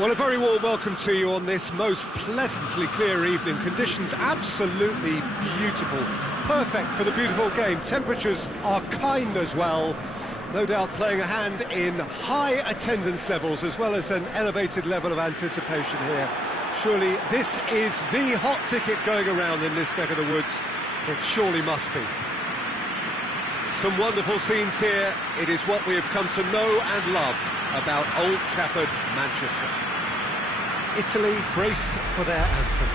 Well, a very warm welcome to you on this most pleasantly clear evening. Conditions absolutely beautiful. Perfect for the beautiful game. Temperatures are kind as well. No doubt playing a hand in high attendance levels as well as an elevated level of anticipation here. Surely this is the hot ticket going around in this neck of the woods. It surely must be. Some wonderful scenes here. It is what we have come to know and love about Old Trafford, Manchester. Italy braced for their anthem.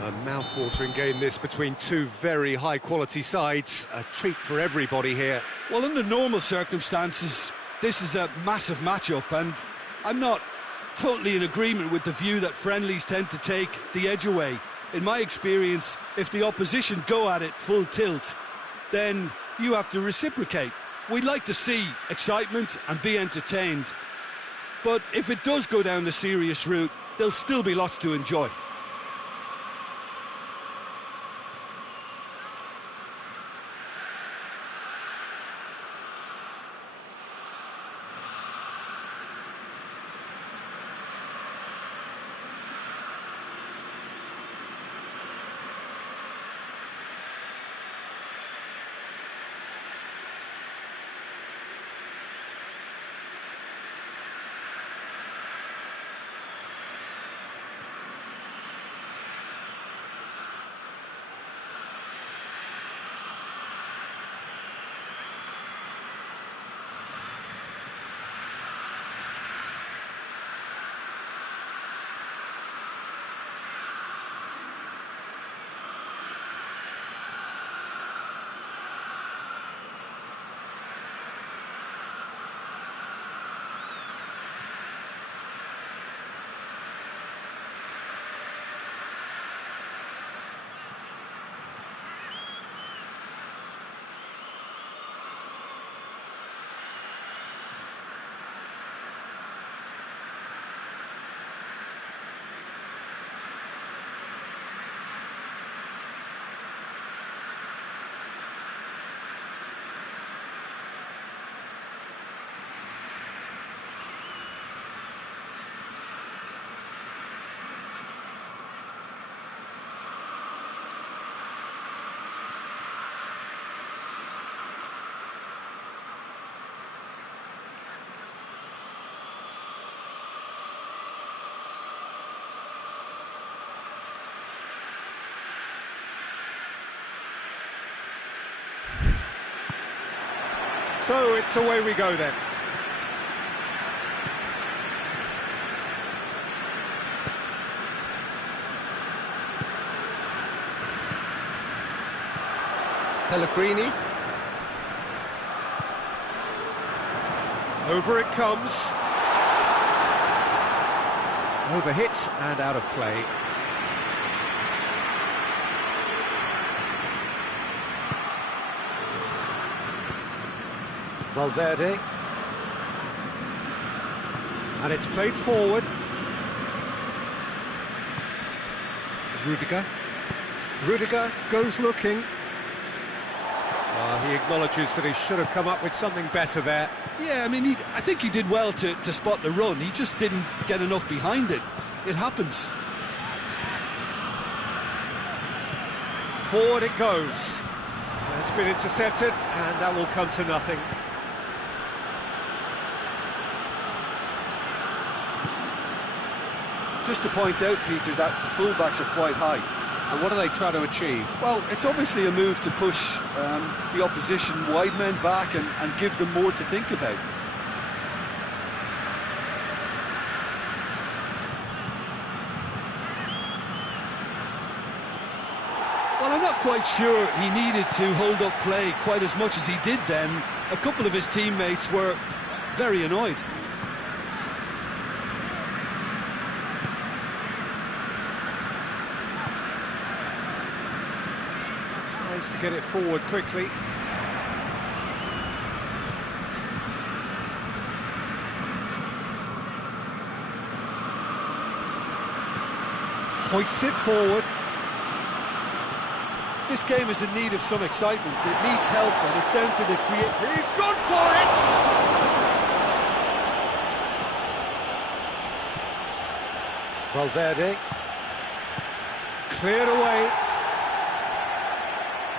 A mouth-watering game this between two very high-quality sides. A treat for everybody here. Well, under normal circumstances, this is a massive match-up, and I'm not totally in agreement with the view that friendlies tend to take the edge away. In my experience, if the opposition go at it full tilt, then you have to reciprocate. We'd like to see excitement and be entertained, but if it does go down the serious route, there'll still be lots to enjoy. So it's away we go then. Pellegrini. Over it comes. Over hits and out of play. Valverde, and it's played forward. Rudiger goes looking. He acknowledges that he should have come up with something better there. Yeah, I mean, I think he did well to spot the run. He just didn't get enough behind it. It happens. Forward it goes. It's been intercepted, and that will come to nothing. Just to point out, Peter, that the fullbacks are quite high. And what are they trying to achieve? Well, it's obviously a move to push the opposition wide men back and give them more to think about. Well, I'm not quite sure he needed to hold up play quite as much as he did then. A couple of his teammates were very annoyed. Tries to get it forward quickly. Hoists it forward. This game is in need of some excitement. It needs help, and it's down to the He's gone for it! Valverde. Cleared away.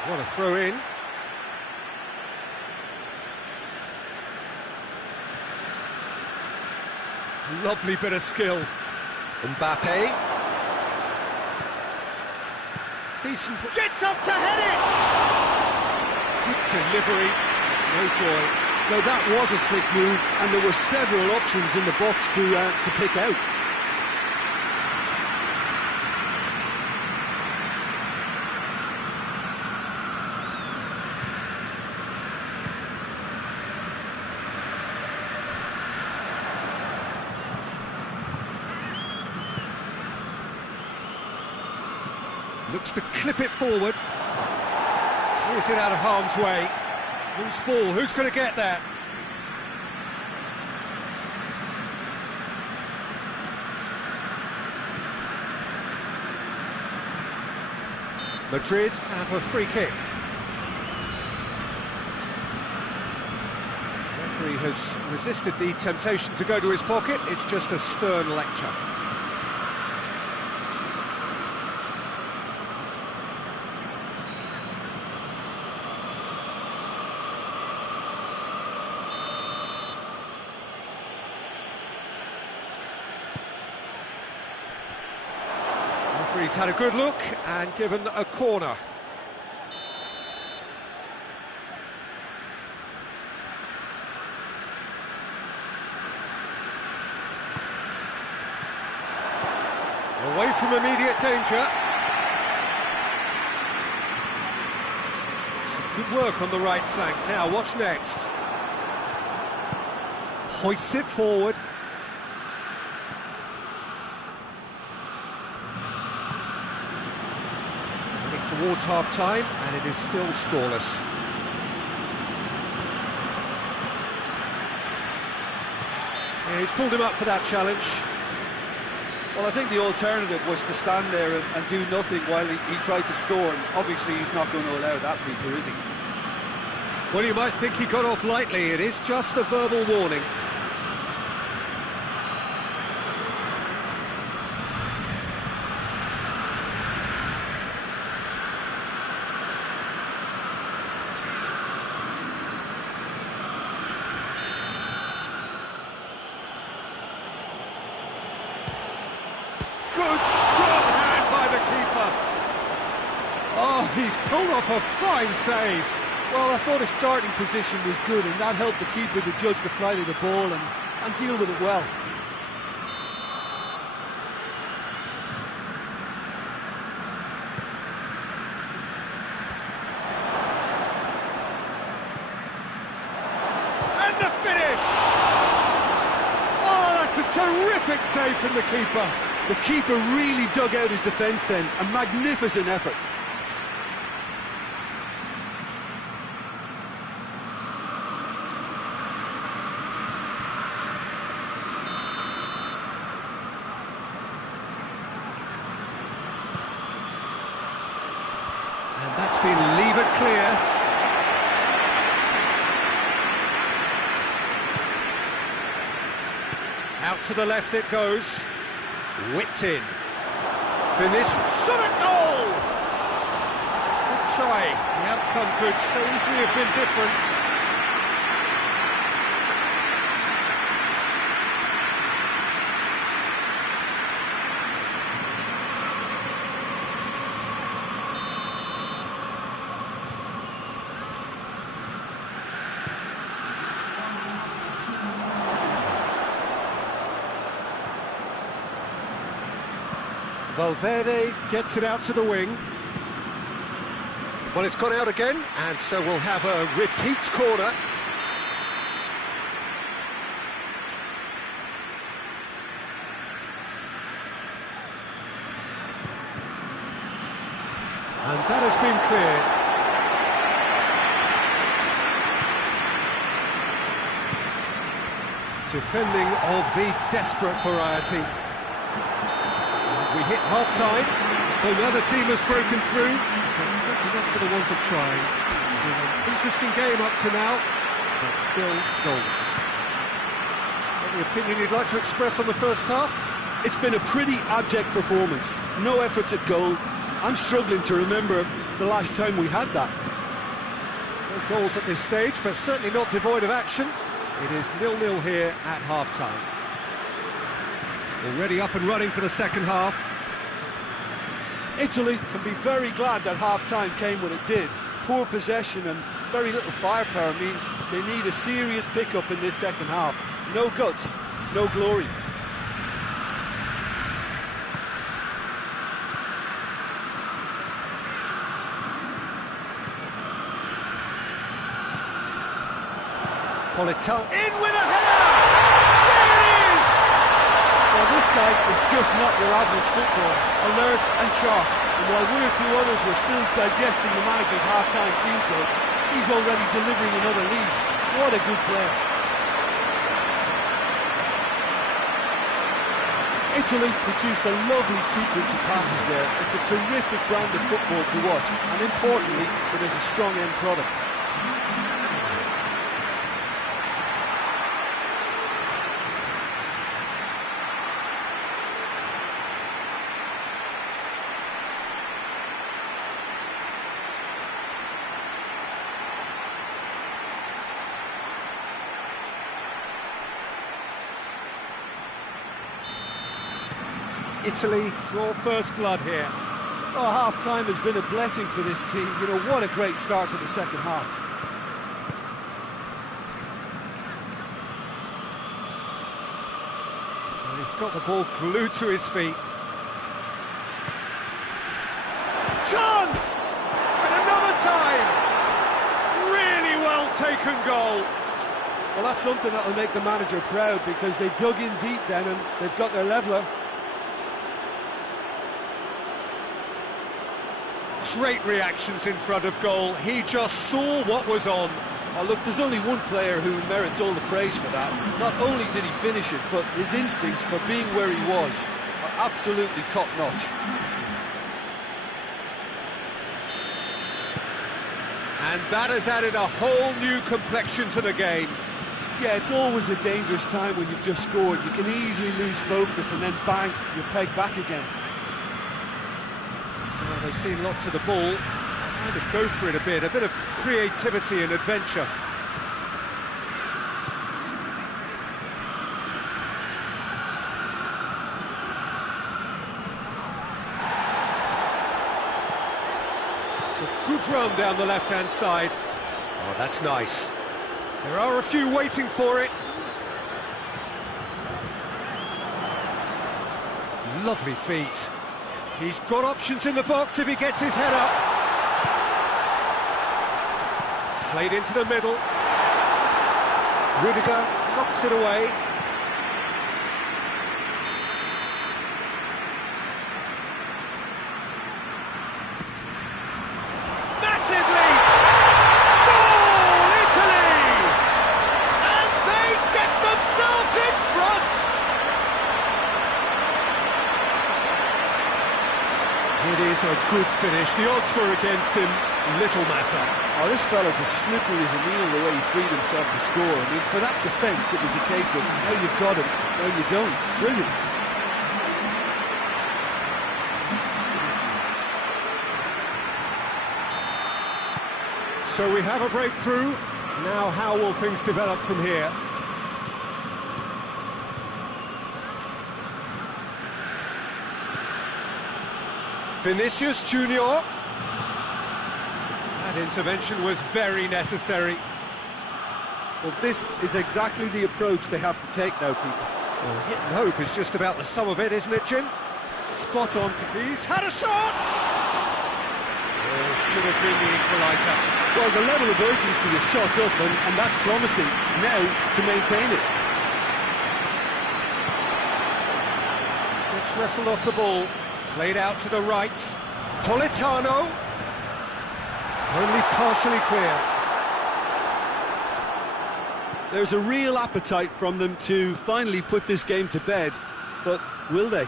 What a throw in. Lovely bit of skill. Mbappe. Decent. Gets up to head it! Good delivery. No joy. Now that was a slick move, and there were several options in the box to pick out. Looks to clip it forward. Clears it out of harm's way. Loose ball, who's going to get that? Madrid have a free kick. The referee has resisted the temptation to go to his pocket. It's just a stern lecture. Referee's had a good look and given a corner. Away from immediate danger. Some good work on the right flank. Now, what's next? Hoists it forward. Towards half-time, and it is still scoreless. Yeah, he's pulled him up for that challenge. Well, I think the alternative was to stand there and do nothing while he tried to score, and obviously he's not going to allow that, Peter, is he? Well, you might think he got off lightly. It is just a verbal warning. Good, strong hand by the keeper. Oh, he's pulled off a fine save. Well, I thought his starting position was good, and that helped the keeper to judge the flight of the ball and deal with it well. And the finish! Oh, that's a terrific save from the keeper. The keeper really dug out his defence then, a magnificent effort. And that's been levered clear. Out to the left it goes. Whipped in. Finished. Shot at goal! Good try. The outcome could so easily have been different. Valverde gets it out to the wing. Well, it's gone out again, and so we'll have a repeat corner. And that has been cleared. Defending of the desperate variety. We hit half-time, so now the team has broken through, but certainly not for the want of trying. It's been an interesting game up to now, but still goals. Any opinion you'd like to express on the first half? It's been a pretty abject performance. No efforts at goal. I'm struggling to remember the last time we had that. No goals at this stage, but certainly not devoid of action. It is 0-0 here at half-time. Already up and running for the second half. Italy can be very glad that half-time came when it did. Poor possession and very little firepower means they need a serious pick-up in this second half. No guts, no glory. Politano in with a header! There it is! Well, this guy is just not your average footballer, alert and sharp. And while one or two others were still digesting the manager's half-time team talk, he's already delivering another lead. What a good player. Italy produced a lovely sequence of passes there. It's a terrific brand of football to watch, and importantly, it is a strong end product. Italy draw first blood here. Oh, half-time has been a blessing for this team. You know, what a great start to the second half. Well, he's got the ball glued to his feet. Chance! And another time! Really well taken goal. Well, that's something that'll make the manager proud, because they dug in deep then and they've got their leveller. Great reactions in front of goal. He just saw what was on. Oh, look, there's only one player who merits all the praise for that. Not only did he finish it, but his instincts for being where he was are absolutely top-notch. And that has added a whole new complexion to the game. Yeah, it's always a dangerous time when you've just scored. You can easily lose focus and then bang, you're pegged back again. Well, they've seen lots of the ball, trying to go for it a bit of creativity and adventure. It's a good run down the left-hand side. Oh, that's nice. There are a few waiting for it. Lovely feet. He's got options in the box if he gets his head up. Played into the middle. Rudiger knocks it away. Massive lead! Goal, Italy! And they get themselves in front! It is a good finish. The odds were against him. Little matter. Oh, this fella's as slippery as a needle the way he freed himself to score. I mean, for that defence, it was a case of now you've got him, now you don't. Brilliant. So we have a breakthrough. Now how will things develop from here? Vinicius Junior. That intervention was very necessary. Well, this is exactly the approach they have to take now, Peter. Well, hit and hope is just about the sum of it, isn't it, Jim? Spot on. He's had a shot! Oh, should have been the equaliser. Well, the level of urgency is shot up, and that's promising now to maintain it. Gets wrestled off the ball. Played out to the right. Politano. Only partially clear. There's a real appetite from them to finally put this game to bed, but will they?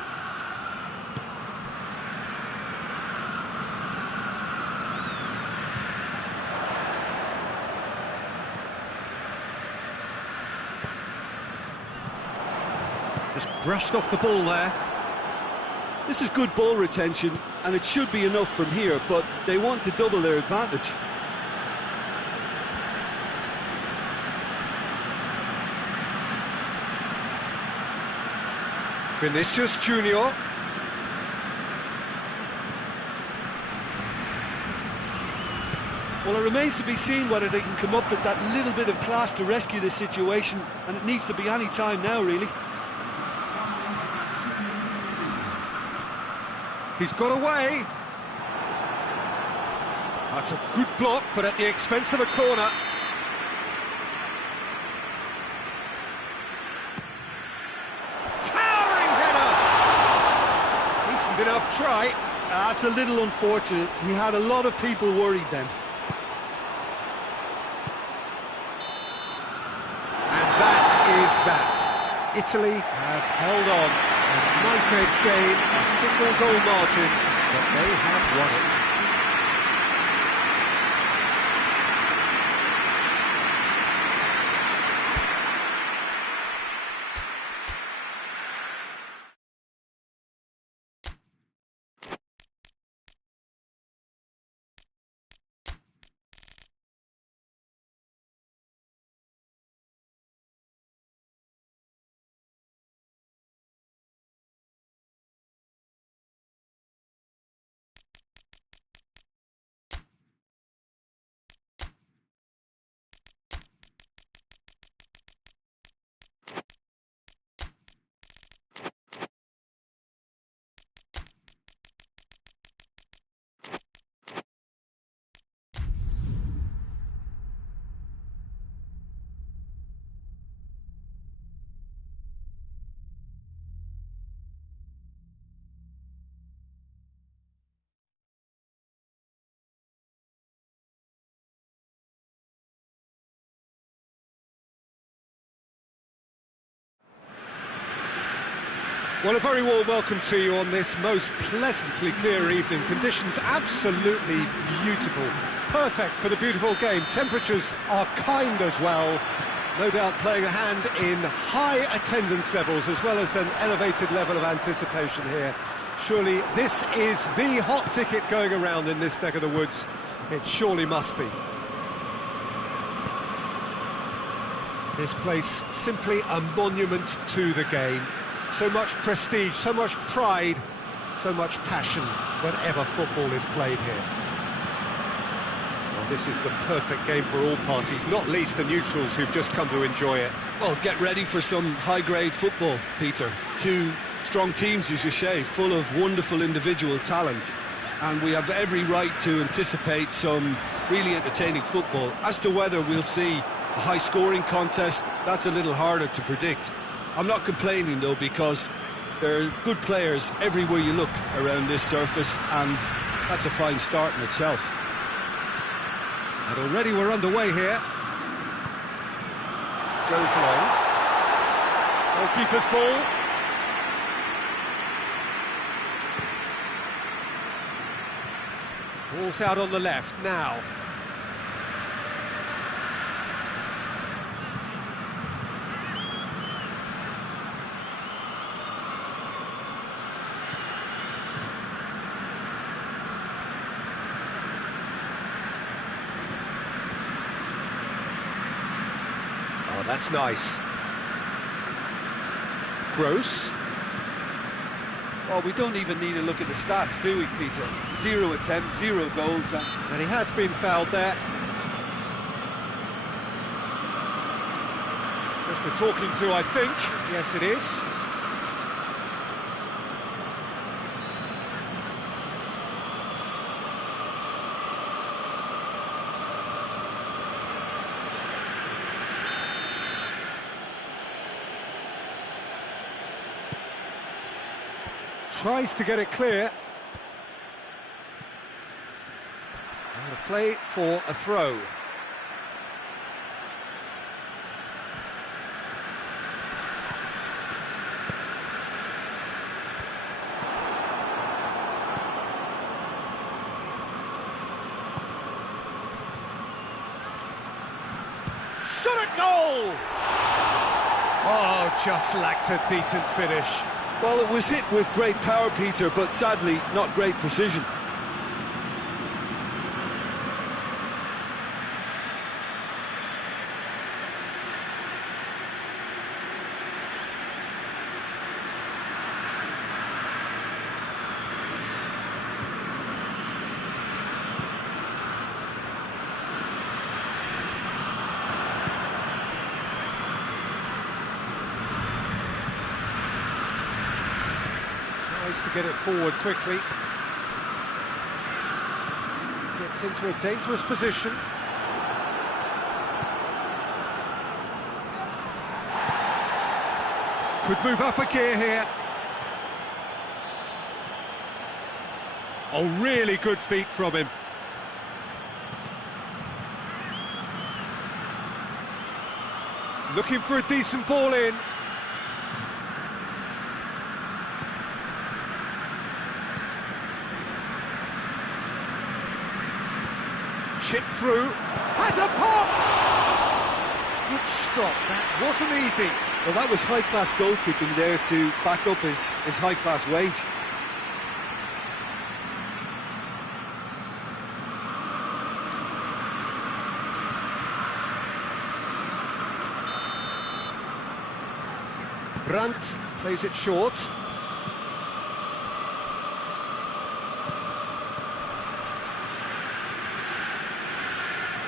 Just brushed off the ball there. This is good ball retention, and it should be enough from here, but they want to double their advantage. Vinicius Junior. Well, it remains to be seen whether they can come up with that little bit of class to rescue this situation, and it needs to be any time now, really. He's got away. That's a good block, but at the expense of a corner. Towering header! Decent enough try. That's a little unfortunate. He had a lot of people worried then. Is that Italy have held on a knife-edge game, a single goal margin, but they have won it. Well, a very warm welcome to you on this most pleasantly clear evening. Conditions absolutely beautiful. Perfect for the beautiful game. Temperatures are kind as well. No doubt playing a hand in high attendance levels as well as an elevated level of anticipation here. Surely this is the hot ticket going around in this neck of the woods. It surely must be. This place simply a monument to the game. So much prestige, so much pride, so much passion whenever football is played here. Well, this is the perfect game for all parties, not least the neutrals who've just come to enjoy it. Well, get ready for some high-grade football, Peter. Two strong teams, as you say, full of wonderful individual talent. And we have every right to anticipate some really entertaining football. As to whether we'll see a high-scoring contest, that's a little harder to predict. I'm not complaining, though, because there are good players everywhere you look around this surface, and that's a fine start in itself. And already we're underway here. Goes long. Goalkeeper's ball. Ball's out on the left now. Oh, that's nice. Gross. Well, we don't even need to look at the stats, do we, Peter? 0 attempts, 0 goals. And he has been fouled there. Just a talking to, I think. Yes, it is. Tries to get it clear. And a play for a throw. Shot at goal! Oh, just lacked a decent finish. Well, it was hit with great power, Peter, but sadly not great precision. Tries to get it forward quickly. Gets into a dangerous position. Could move up a gear here. Oh, really good feet from him. Looking for a decent ball in. Chip through, has a pop! Good stop, that wasn't easy. Well, that was high-class goalkeeping there to back up his high-class wage. Brandt plays it short.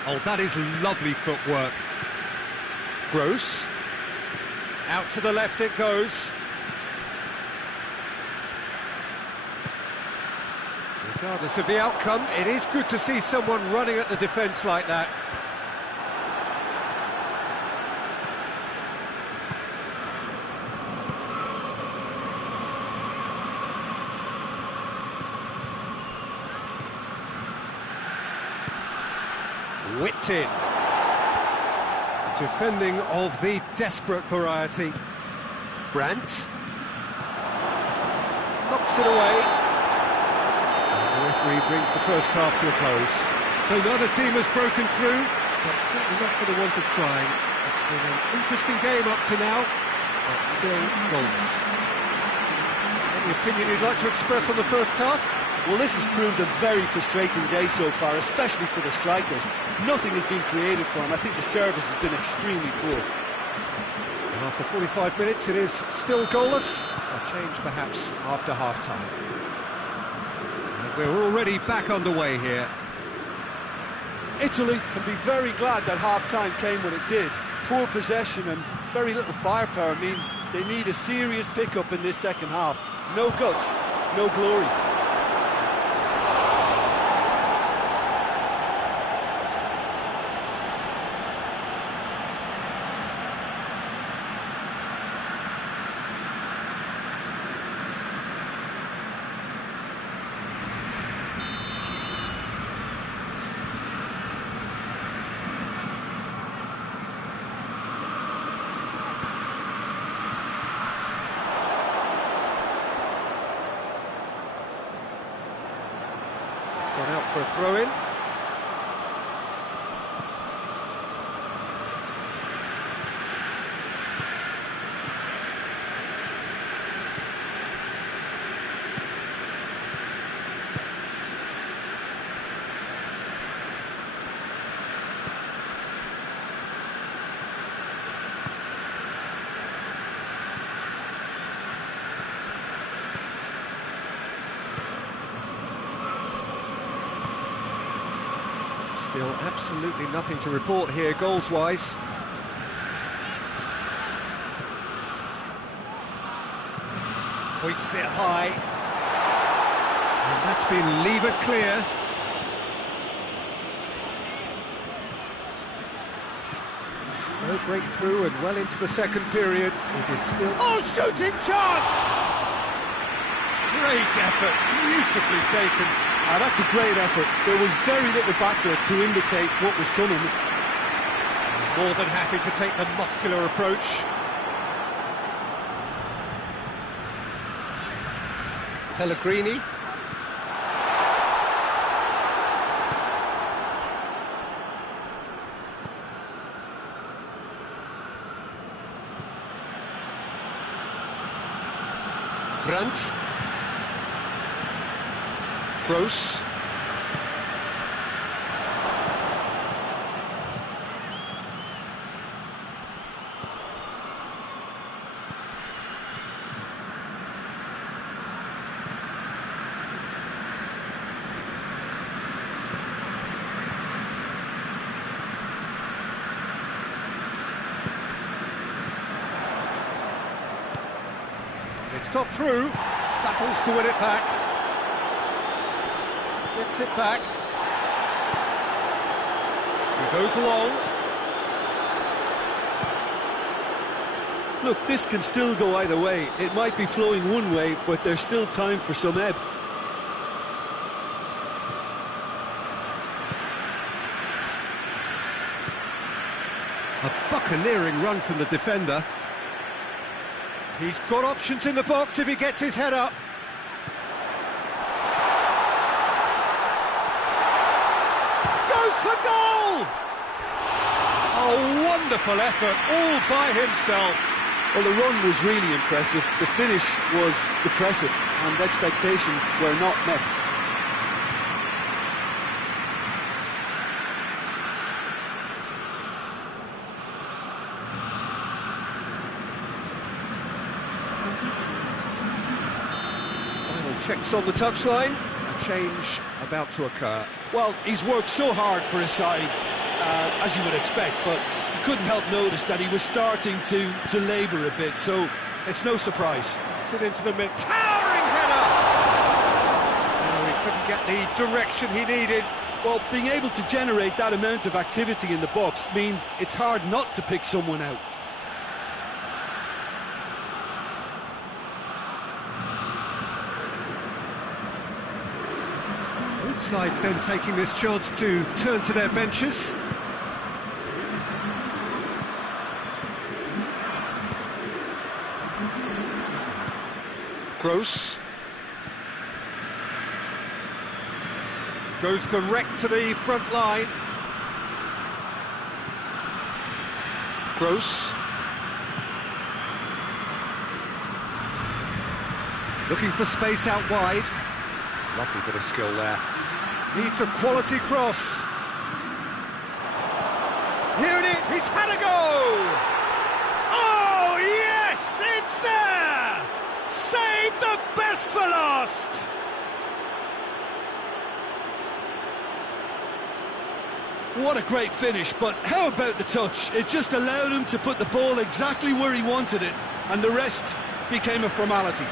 Oh, that is lovely footwork. Gross. Out to the left it goes. Regardless of the outcome, it is good to see someone running at the defence like that. Whipped in. Defending of the desperate variety. Brandt. Knocks it away. And the referee brings the first half to a close. So neither team has broken through, but certainly not for the want of trying. It's been an interesting game up to now, but still goalless. Any opinion you'd like to express on the first half? Well, this has proved a very frustrating day so far, especially for the strikers. Nothing has been created for them. I think the service has been extremely poor. And after 45 minutes, it is still goalless. A change, perhaps, after half-time. And we're already back underway here. Italy can be very glad that half-time came when it did. Poor possession and very little firepower means they need a serious pick-up in this second half. No guts, no glory. Gone out for a throw-in. Still absolutely nothing to report here, goals-wise. Hoists it high. And that's been levered clear. No breakthrough and well into the second period. It is still... Oh, shooting chance! Great effort, beautifully taken. That's a great effort. There was very little backlift to indicate what was coming. More than happy to take the muscular approach. Pellegrini. Brandt. Gross. It's got through, battles to win it back, gets it back, he goes along. Look, this can still go either way. It might be flowing one way, but there's still time for some ebb. A buccaneering run from the defender. He's got options in the box if he gets his head up. Goes for goal! A wonderful effort, all by himself. Well, the run was really impressive. The finish was depressive, and expectations were not met. Checks on the touchline, a change about to occur. Well, he's worked so hard for his side, as you would expect, but you couldn't help notice that he was starting to labour a bit, so it's no surprise. Gets it into the mid, towering header! No, he couldn't get the direction he needed. Well, being able to generate that amount of activity in the box means it's hard not to pick someone out. Both sides then taking this chance to turn to their benches. Gross. Goes direct to the front line. Gross. Looking for space out wide. Lovely bit of skill there. Needs a quality cross. Here it is, he's had a go! Oh, yes, it's there! Save the best for last! What a great finish, but how about the touch? It just allowed him to put the ball exactly where he wanted it, and the rest became a formality.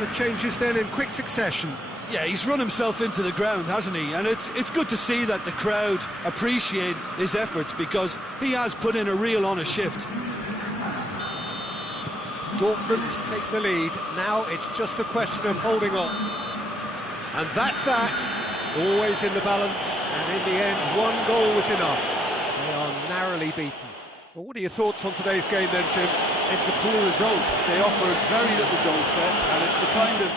The changes then in quick succession. Yeah, he's run himself into the ground, hasn't he? And it's good to see that the crowd appreciate his efforts, because he has put in a real honest shift. Dortmund take the lead. Now it's just a question of holding on. And that's that. Always in the balance, and in the end, one goal was enough. They are narrowly beaten. Well, what are your thoughts on today's game then, Jim? It's a poor result. They offered very little goal threat, and it's the kind of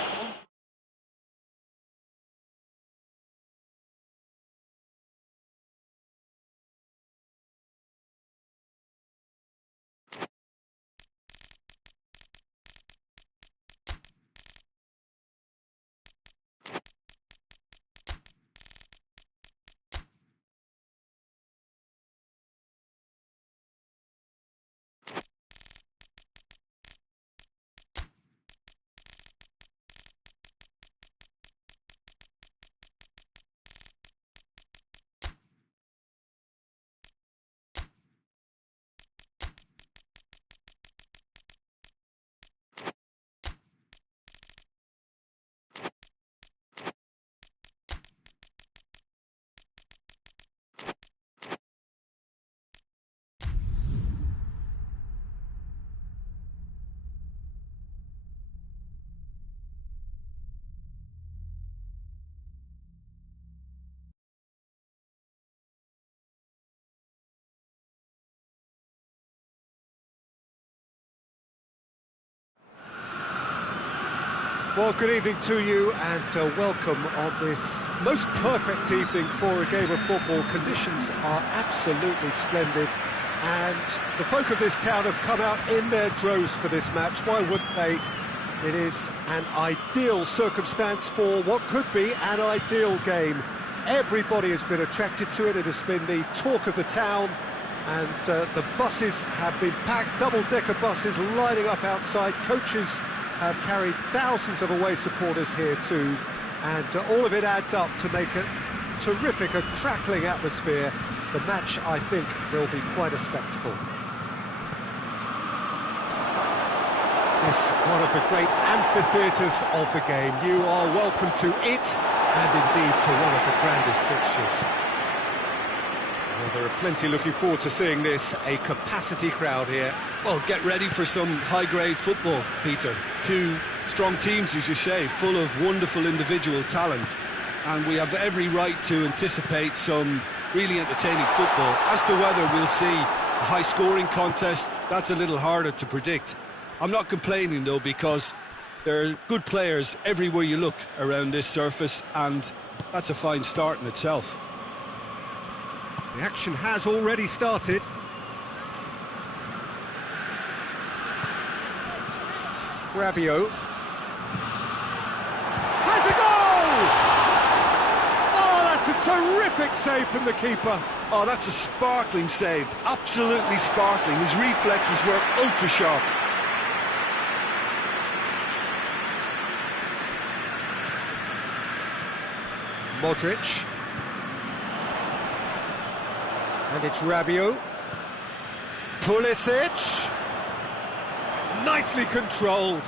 Well, good evening to you and welcome on this most perfect evening for a game of football. Conditions are absolutely splendid and the folk of this town have come out in their droves for this match. Why wouldn't they? It is an ideal circumstance for what could be an ideal game. Everybody has been attracted to it. It has been the talk of the town and the buses have been packed, double-decker buses lining up outside. Coaches have carried thousands of away supporters here too, and all of it adds up to make a terrific, a crackling atmosphere. The match, I think, will be quite a spectacle. This one of the great amphitheatres of the game. You are welcome to it, and indeed to one of the grandest fixtures. Well, there are plenty looking forward to seeing this, a capacity crowd here. Well, get ready for some high-grade football, Peter. Two strong teams, as you say, full of wonderful individual talent. And we have every right to anticipate some really entertaining football. As to whether we'll see a high-scoring contest, that's a little harder to predict. I'm not complaining, though, because there are good players everywhere you look around this surface, and that's a fine start in itself. The action has already started. Rabiot has a goal! Oh, that's a terrific save from the keeper. Oh, that's a sparkling save, absolutely sparkling. His reflexes were ultra sharp. Modric. And it's Rabiot. Pulisic. Nicely controlled.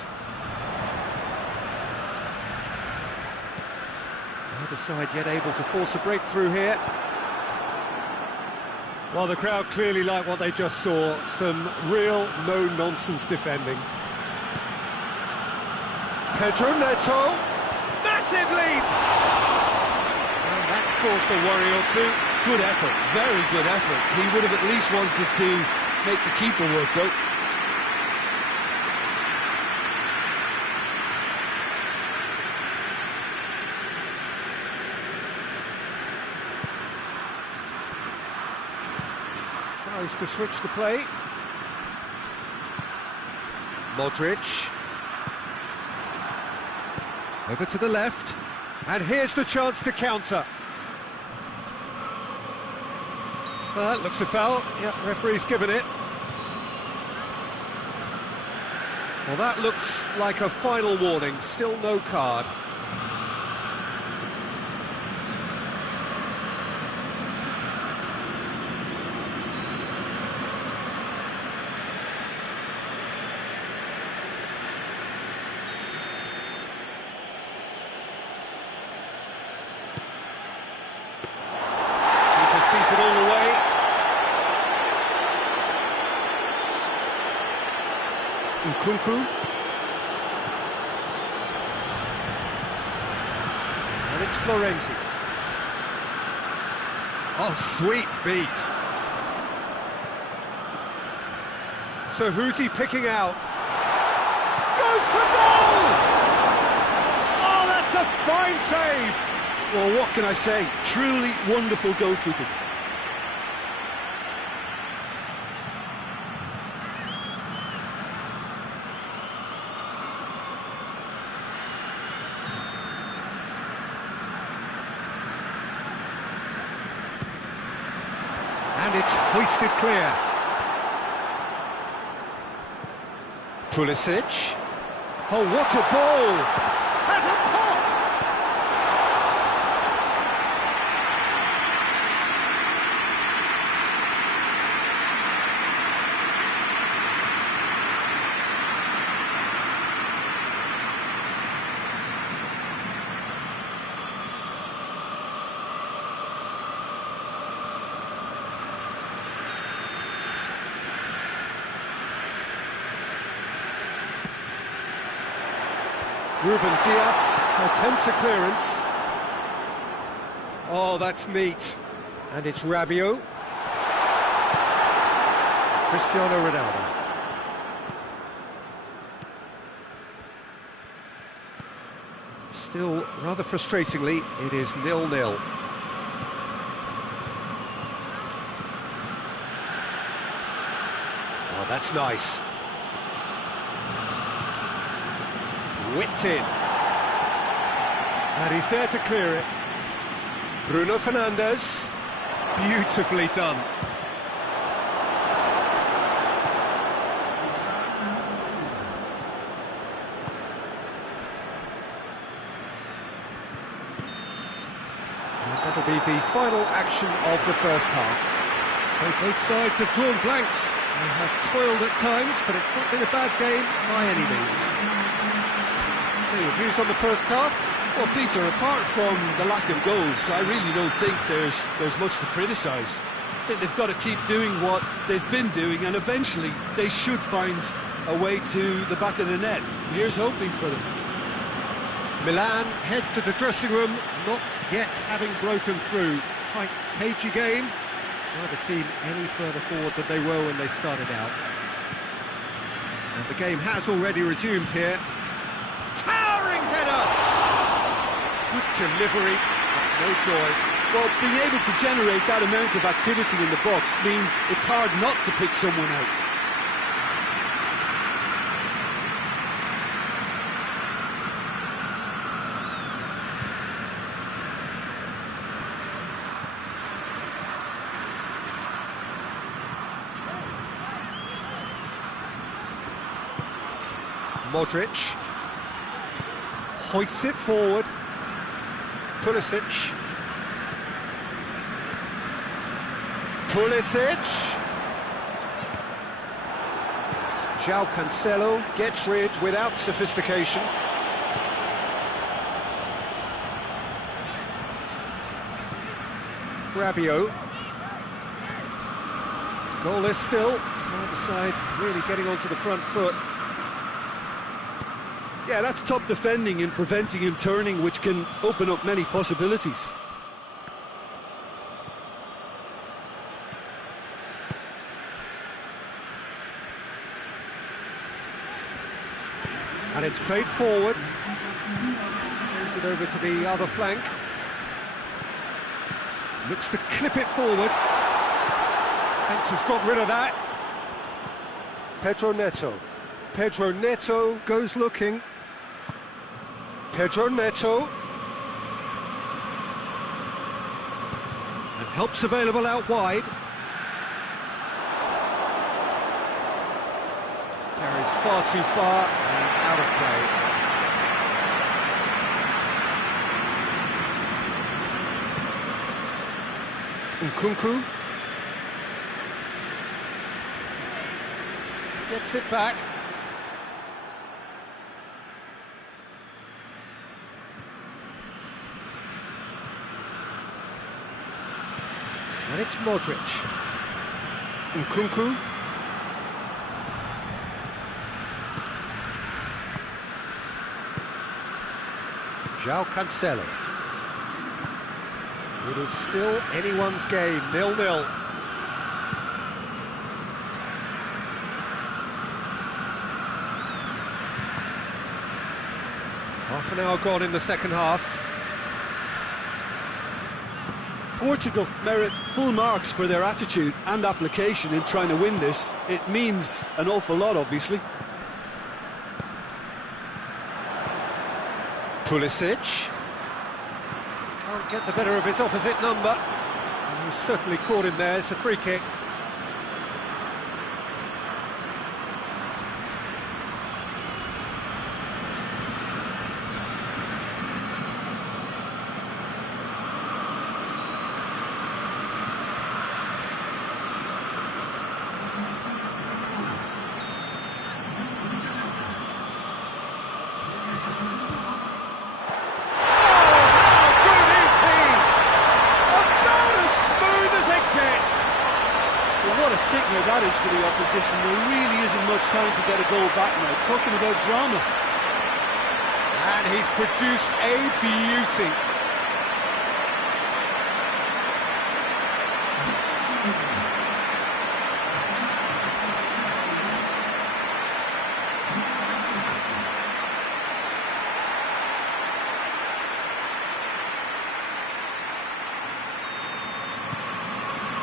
Neither side yet able to force a breakthrough here. Well, the crowd clearly like what they just saw. Some real no-nonsense defending. Pedro Neto. Massive leap! And that's caused a worry or two. Good effort, very good effort. He would have at least wanted to make the keeper work out. Tries to switch the play. Modric. Over to the left. And here's the chance to counter. That looks a foul. Yeah, referee's given it. Well, that looks like a final warning. Still no card. Sees it all the way. Nkunku. And it's Florenzi. Oh, sweet feet. So who's he picking out? Goes for goal! Oh, that's a fine save! Well, what can I say? Truly wonderful goalkeeping. And it's hoisted clear. Pulisic. Oh, what a ball! Has a pop! Ruben Dias attempts a clearance. Oh, that's neat. And it's Rabiot. Cristiano Ronaldo. Still, rather frustratingly, it is 0-0. Oh, that's nice. Whipped in. And he's there to clear it. Bruno Fernandes. Beautifully done. And that'll be the final action of the first half. So both sides have drawn blanks. They have toiled at times, but it's not been a bad game by any means. So your views on the first half? Well, Peter, apart from the lack of goals, I really don't think there's much to criticise. They've got to keep doing what they've been doing, and eventually they should find a way to the back of the net. Here's hoping for them. Milan head to the dressing room, not yet having broken through. Tight, cagey game. Neither team any further forward than they were when they started out. And the game has already resumed here. Towering header! Good delivery, but no joy. Well, being able to generate that amount of activity in the box means it's hard not to pick someone out. Modric hoists it forward. Pulisic. João Cancelo gets rid without sophistication. Rabiot. Goalless still. Either side really getting onto the front foot. Yeah, that's top defending and preventing him turning, which can open up many possibilities. And it's played forward. Plays it over to the other flank. Looks to clip it forward. Fence has got rid of that. Pedro Neto. Pedro Neto goes looking. Pedro Neto. And help's available out wide. Carries far too far and out of play. Nkunku. Gets it back. And it's Modric. Nkunku. João Cancelo. It is still anyone's game, 0-0. Half an hour gone in the second half. Portugal merit full marks for their attitude and application in trying to win this. It means an awful lot, obviously. Pulisic. Can't get the better of his opposite number. And he's certainly caught him there. It's a free kick. What a sickener that is for the opposition. There really isn't much time to get a goal back now. Talking about drama. And he's produced a beauty.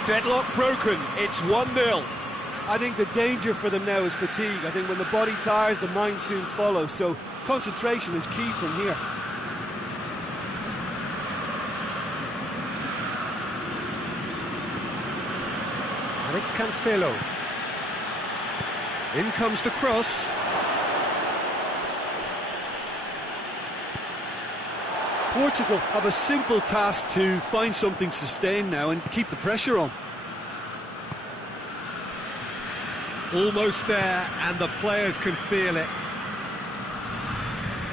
Deadlock broken, it's 1-0. I think the danger for them now is fatigue. I think when the body tires, the mind soon follows. So concentration is key from here. And it's Cancelo. In comes the cross. Portugal have a simple task to find something sustained now and keep the pressure on. Almost there, and the players can feel it.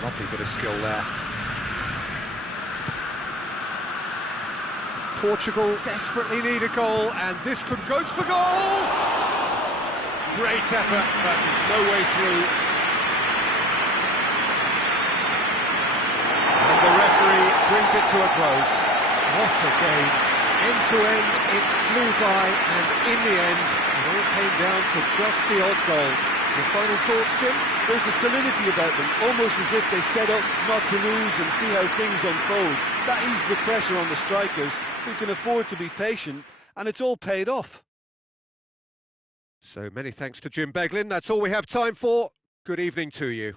Lovely bit of skill there. Portugal desperately need a goal, and this could go for goal! Great effort, but no way through. And the referee brings it to a close. What a game. End to end, it flew by, and in the end, it all came down to just the odd goal. Your final thoughts, Jim? There's a solidity about them, almost as if they set up not to lose and see how things unfold. That eases the pressure on the strikers, who can afford to be patient, and it's all paid off. So many thanks to Jim Beglin. That's all we have time for. Good evening to you.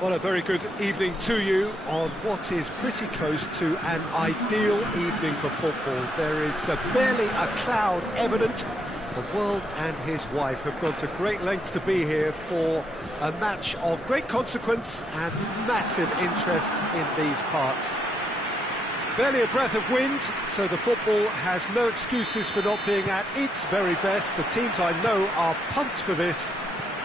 Well, a very good evening to you on what is pretty close to an ideal evening for football. There is barely a cloud evident. The world and his wife have gone to great lengths to be here for a match of great consequence and massive interest in these parts. Barely a breath of wind, so the football has no excuses for not being at its very best. The teams I know are pumped for this.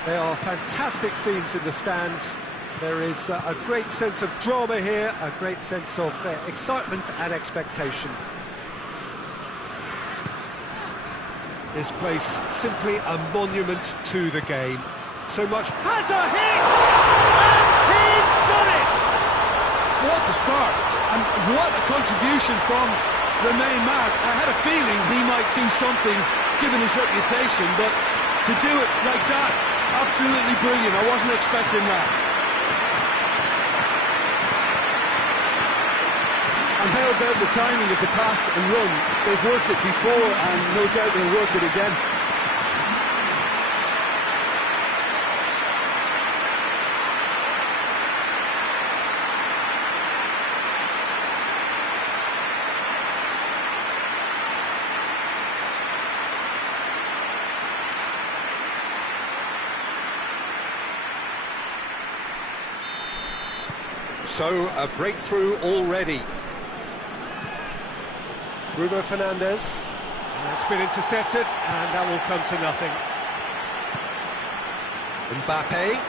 There are fantastic scenes in the stands. There is a great sense of drama here, a great sense of excitement and expectation. This place simply a monument to the game. So much has a hit! And he's done it! What a start! And what a contribution from the main man. I had a feeling he might do something, given his reputation, but to do it like that, absolutely brilliant. I wasn't expecting that. And how about the timing of the pass and run? They've worked it before, and no doubt they'll work it again. So, a breakthrough already. Bruno Fernandes. That's been intercepted, and that will come to nothing. Mbappe.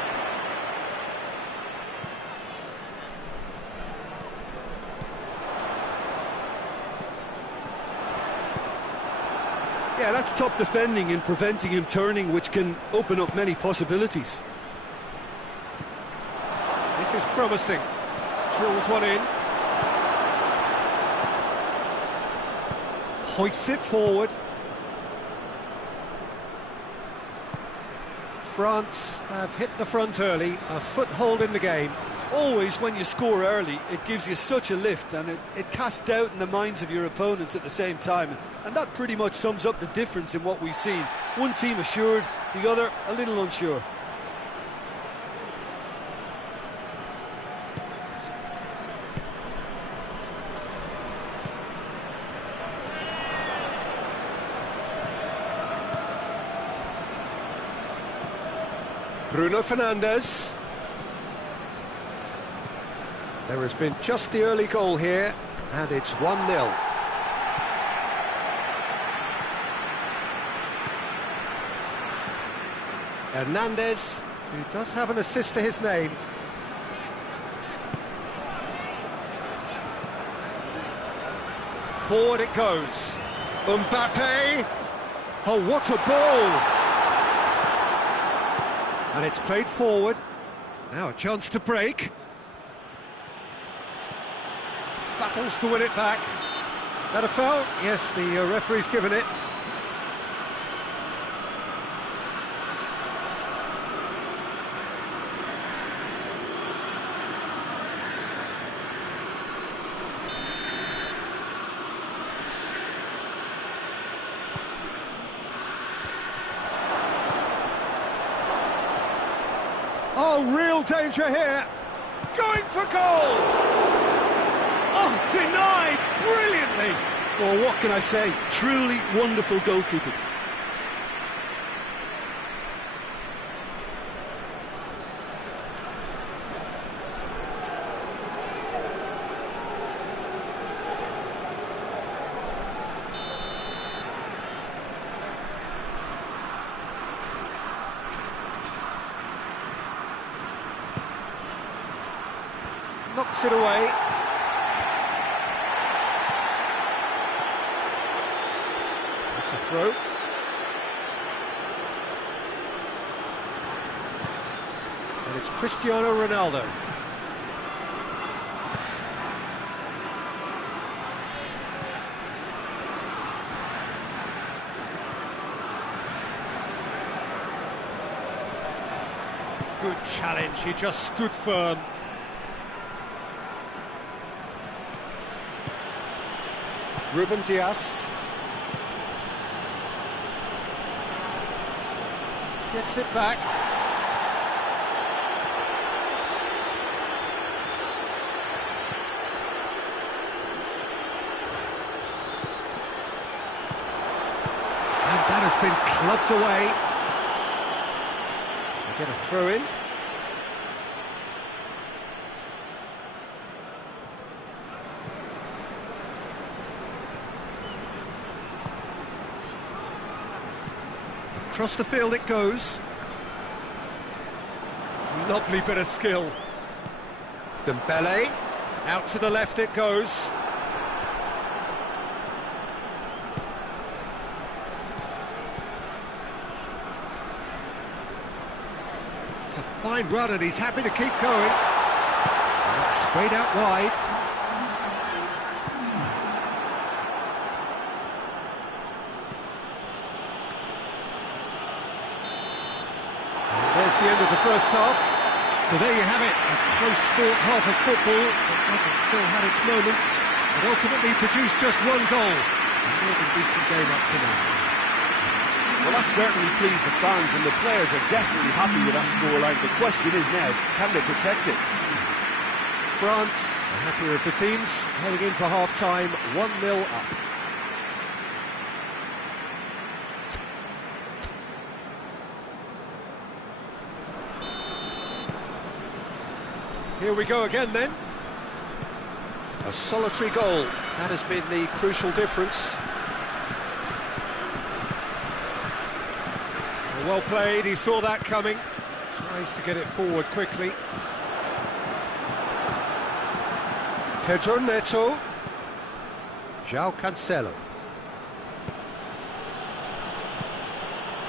Yeah, that's top defending and preventing him turning, which can open up many possibilities. This is promising. Drills one in. Hoists it forward. France have hit the front early, a foothold in the game. Always, when you score early, it gives you such a lift, and it casts doubt in the minds of your opponents at the same time. And that pretty much sums up the difference in what we've seen. One team assured, the other a little unsure. Bruno Fernandes. There has been just the early goal here, and it's 1-0. Hernandez, who does have an assist to his name. Forward it goes. Mbappe. Oh, what a ball! And it's played forward. Now a chance to break. Battles to win it back. That a foul? Yes, the referee's given it. Oh, real danger here. Going for goal! Oh, denied brilliantly! Well, what can I say? Truly wonderful goalkeeping. Knocks it away. It's a throw. And it's Cristiano Ronaldo. Good challenge, he just stood firm. Ruben Dias gets it back. And that has been clubbed away. They get a throw in. Across the field it goes. Lovely bit of skill. Dembele. Out to the left it goes. It's a fine run and he's happy to keep going. And it's sprayed out wide. There's the end of the first half. So there you have it, a close-fought half of football that still had its moments, but ultimately produced just one goal. A more than decent game up to now. Well, that certainly pleased the fans, and the players are definitely happy with that scoreline. The question is now, can they protect it? France, the happier of the teams, heading in for half-time, 1-0 up. Here we go again then. A solitary goal, that has been the crucial difference. Well played, he saw that coming. Tries to get it forward quickly. Pedro Neto. João Cancelo.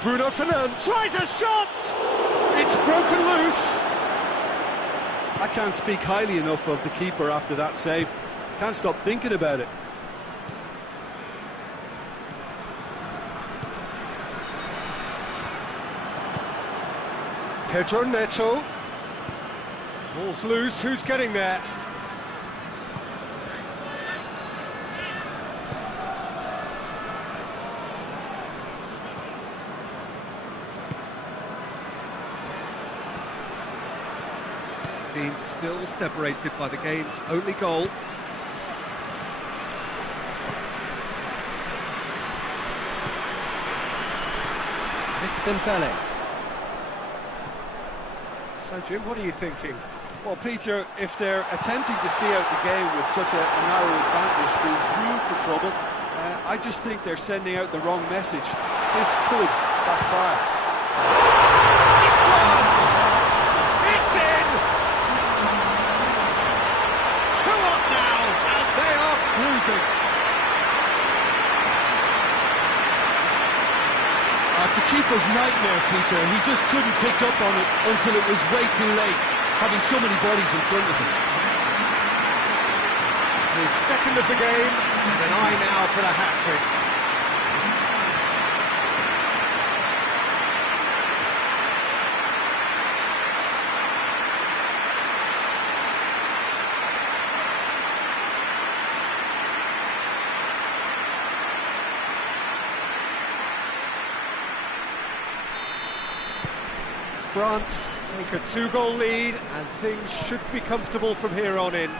Bruno Fernandes tries a shot! It's broken loose! I can't speak highly enough of the keeper after that save. Can't stop thinking about it. Pedro Neto. Ball's loose, who's getting there? Being still separated by the game's only goal. It's Dembele. So, Jim, what are you thinking? Well, Peter, if they're attempting to see out the game with such a narrow advantage, there's room for trouble. I just think they're sending out the wrong message. This could backfire. It's on! It's in! 2 up now, and they are cruising. It's a keeper's nightmare, Peter. He just couldn't pick up on it until it was way too late, having so many bodies in front of him. His second of the game, and an eye now for the hat-trick. France take a 2-goal lead, and things should be comfortable from here on in.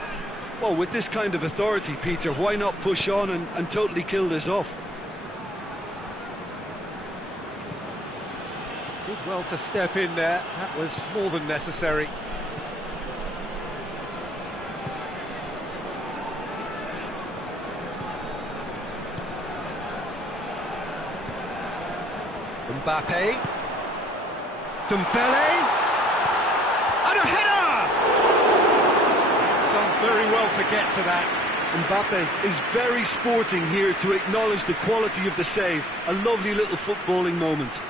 Well, with this kind of authority, Peter, why not push on and totally kill this off? Did well to step in there, that was more than necessary. Mbappe. Dembele, and a header! He's done very well to get to that. Mbappe is very sporting here to acknowledge the quality of the save. A lovely little footballing moment.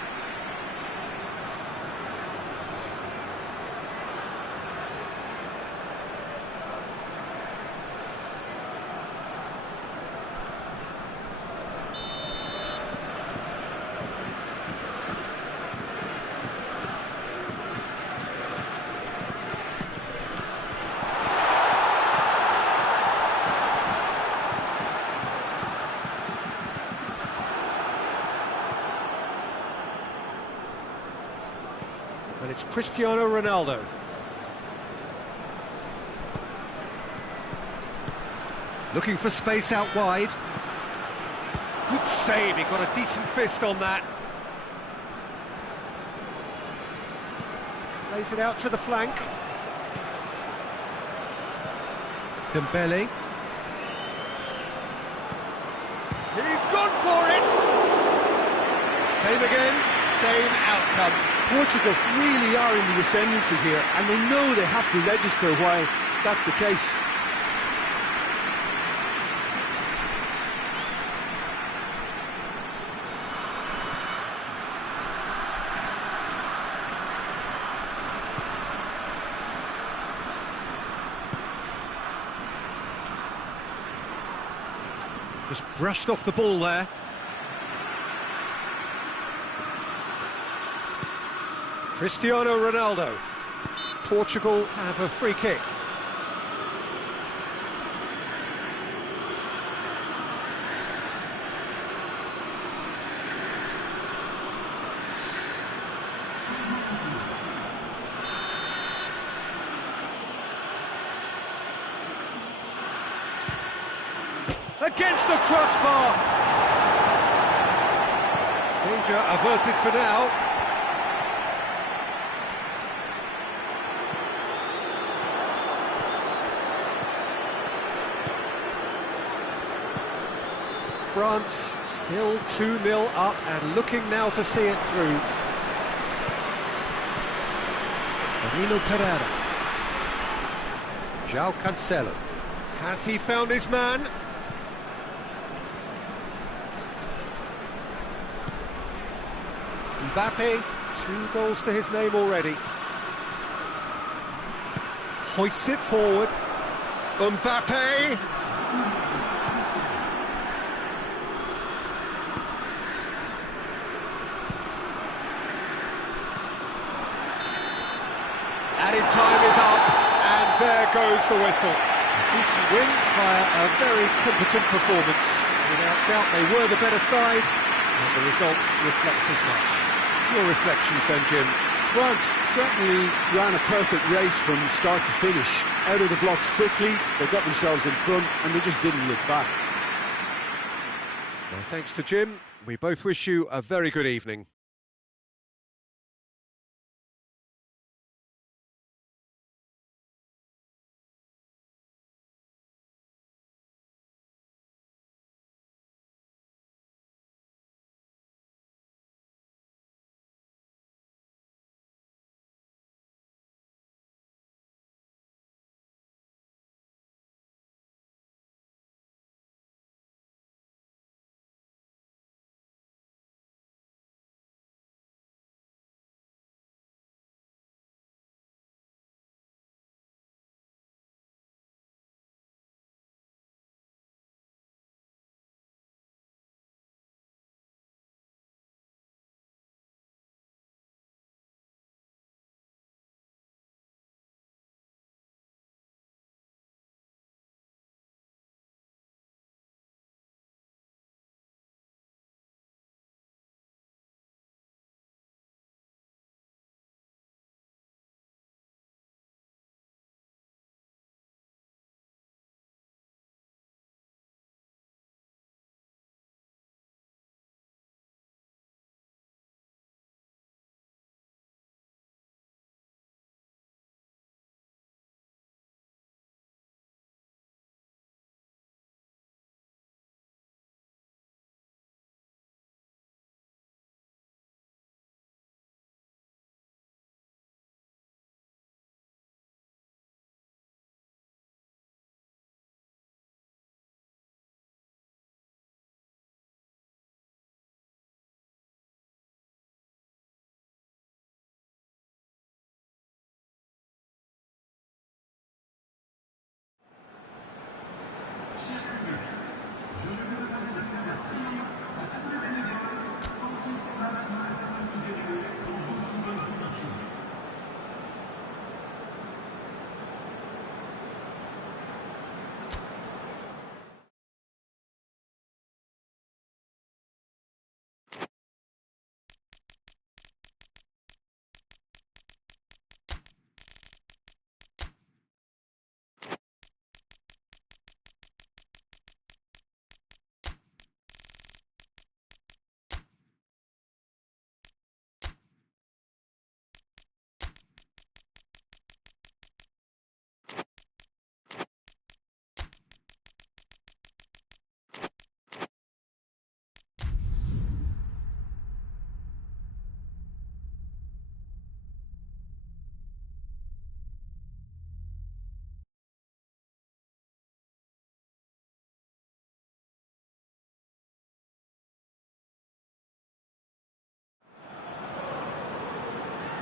And it's Cristiano Ronaldo. Looking for space out wide. Good save, he got a decent fist on that. Plays it out to the flank. Dembele. He's gone for it! Same again, same outcome. Portugal really are in the ascendancy here, and they know they have to register while that's the case. Just brushed off the ball there. Cristiano Ronaldo. Portugal have a free kick. Against the crossbar. Danger averted for now. France still 2-0 up and looking now to see it through. Danilo Pereira. João Cancelo. Has he found his man? Mbappe, 2 goals to his name already. Hoists it forward. Mbappe! Added time is up, and there goes the whistle. A decent win via a very competent performance. Without doubt they were the better side, and the result reflects as much. Your reflections then, Jim? France certainly ran a perfect race from start to finish. Out of the blocks quickly, they got themselves in front, and they just didn't look back. Well, thanks to Jim. We both wish you a very good evening.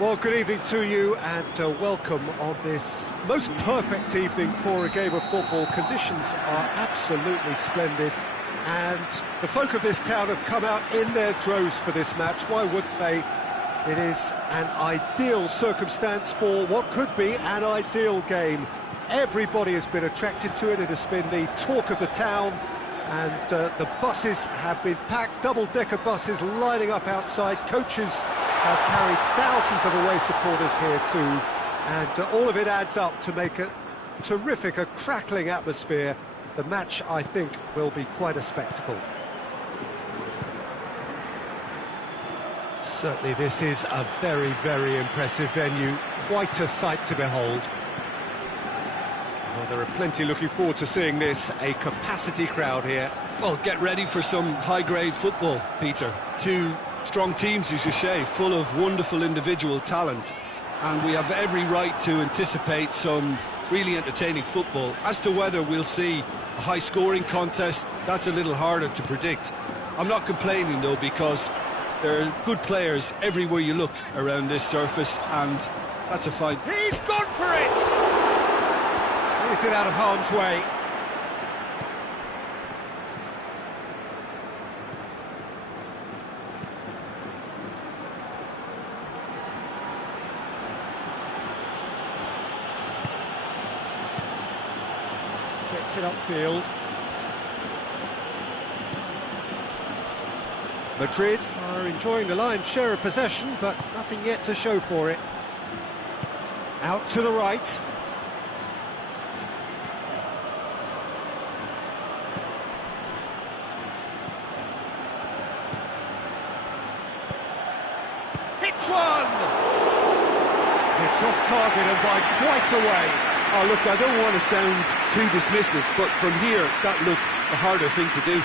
Well, good evening to you and welcome on this most perfect evening for a game of football. Conditions are absolutely splendid and the folk of this town have come out in their droves for this match. Why wouldn't they? It is an ideal circumstance for what could be an ideal game. Everybody has been attracted to it. It has been the talk of the town. And the buses have been packed, double-decker buses lining up outside. Coaches have carried thousands of away supporters here too. And all of it adds up to make a terrific, a crackling atmosphere. The match, I think, will be quite a spectacle. Certainly this is a very, very impressive venue. Quite a sight to behold. Well, there are plenty looking forward to seeing this, a capacity crowd here. Well, get ready for some high-grade football, Peter. Two strong teams, as you say, full of wonderful individual talent. And we have every right to anticipate some really entertaining football. As to whether we'll see a high-scoring contest, that's a little harder to predict. I'm not complaining, though, because there are good players everywhere you look around this surface, and that's a fight. He's gone for it! Sees it out of harm's way. Gets it upfield. Madrid are enjoying the lion's share of possession, but nothing yet to show for it. Out to the right. Hits one! It's off target and by quite a way. Oh, look, I don't want to sound too dismissive, but from here, that looks the harder thing to do.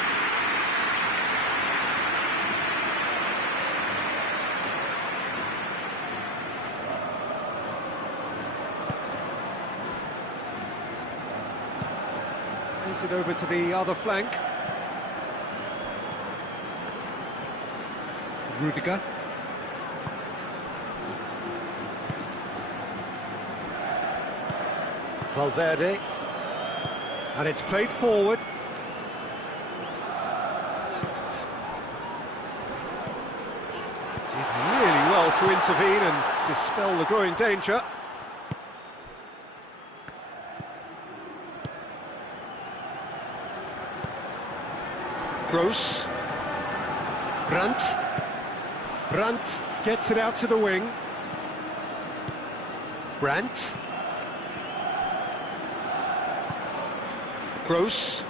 Plays it over to the other flank. Rudiger. Valverde, and it's played forward. Did really well to intervene and dispel the growing danger. Gross. Brandt gets it out to the wing. Brandt. Gross.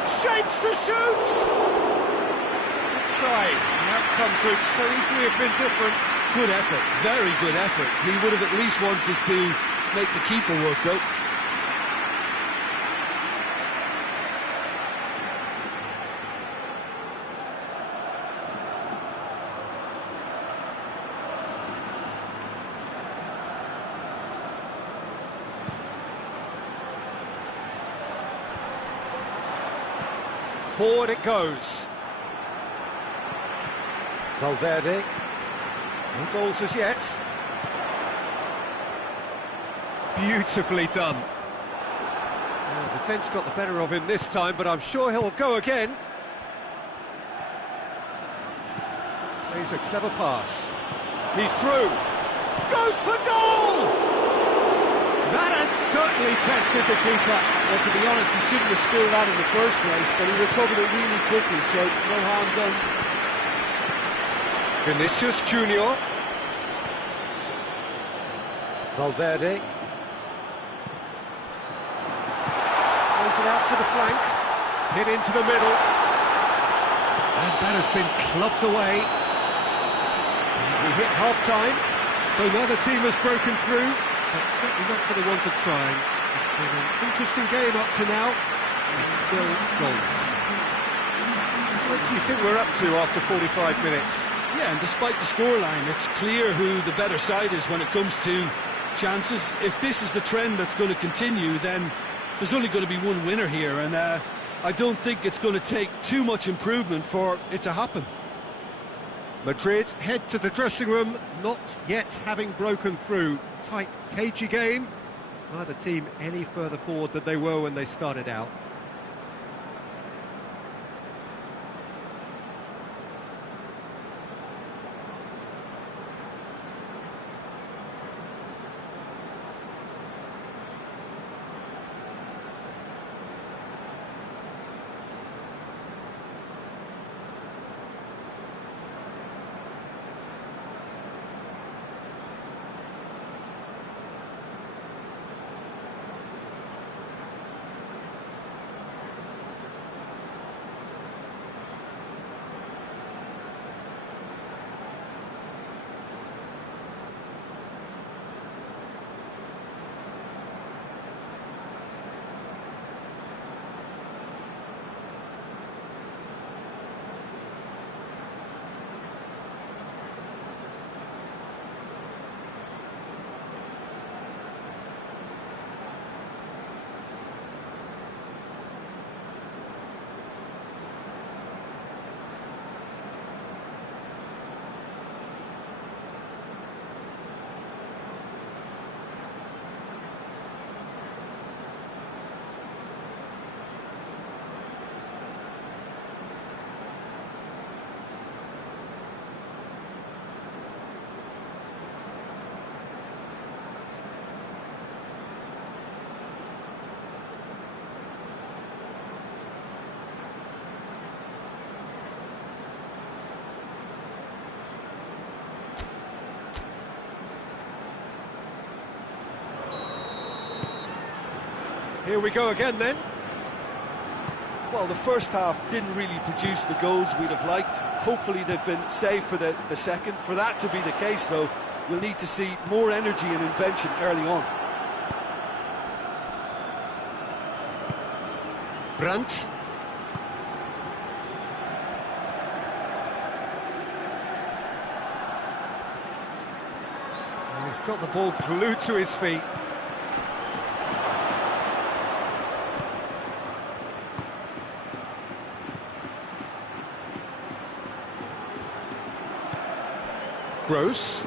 Shapes to shoot! Try. The outcome could so easily have been different. Good effort, very good effort. He would have at least wanted to make the keeper work, though. Forward it goes. Valverde. No goals as yet. Beautifully done. Well, the defence got the better of him this time, but I'm sure he'll go again. Plays a clever pass. He's through. Goes for goal! That has certainly tested the keeper. Well, to be honest, he shouldn't have spilled that in the first place, but he recovered it really quickly, so no harm done. Vinicius Junior. Valverde. Plays it out to the flank. Hit into the middle. And that has been clubbed away. We hit half-time, so neither team has broken through, but certainly not for the want of trying. It's been an interesting game up to now, and still goals. What do you think we're up to after 45 minutes? Yeah, and despite the scoreline, it's clear who the better side is when it comes to chances. If this is the trend that's going to continue, then there's only going to be one winner here, and I don't think it's going to take too much improvement for it to happen. Madrid head to the dressing room, not yet having broken through. Tight, cagey game. Neither team any further forward than they were when they started out. Here we go again then. Well, the first half didn't really produce the goals we'd have liked. Hopefully they've been saved for the second. For that to be the case, though, we'll need to see more energy and invention early on. Brandt. He's got the ball glued to his feet. Gross.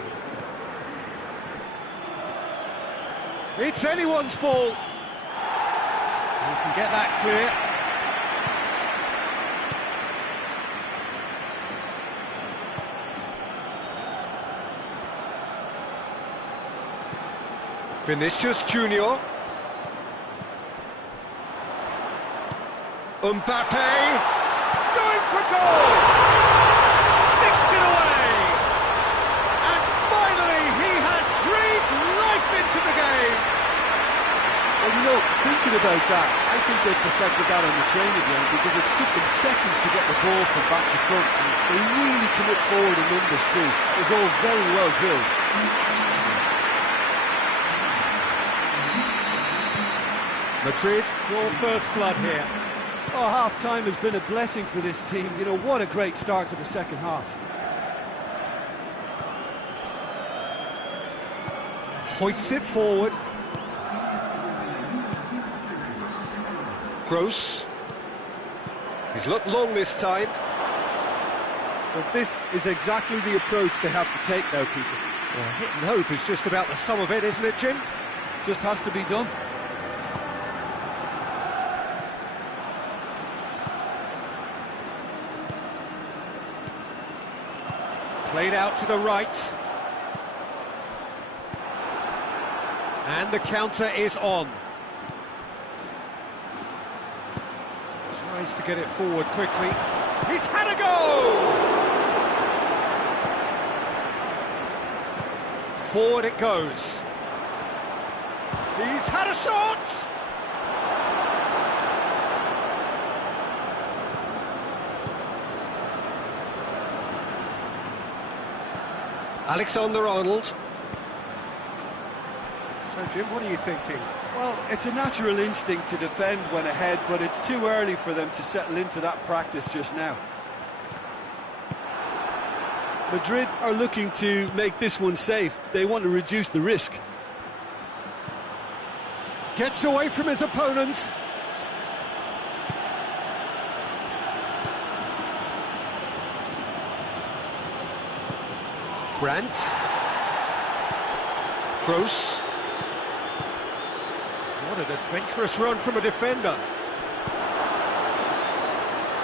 It's anyone's ball. He can get that clear. Vinicius Junior. Mbappe going for goal. Sticks it away. And finally he has breathed life into the game. Well, you know, thinking about that, I think they perfected that on the training ground because it took them seconds to get the ball from back to front, and they really commit forward in numbers too. It was all very well drilled. Madrid draw first blood here. Oh, half-time has been a blessing for this team. You know, what a great start to the second half. Hoists it forward. Gross. He's looked long this time. But this is exactly the approach they have to take now, Peter. Well, hit and hope is just about the sum of it, isn't it, Jim? Just has to be done. Played out to the right. And the counter is on. Tries to get it forward quickly. He's had a go! Forward it goes. He's had a shot! Alexander-Arnold. So, Jim, what are you thinking? Well, it's a natural instinct to defend when ahead, but it's too early for them to settle into that practice just now. Madrid are looking to make this one safe. They want to reduce the risk. Gets away from his opponents. Brandt. Gross. What an adventurous run from a defender.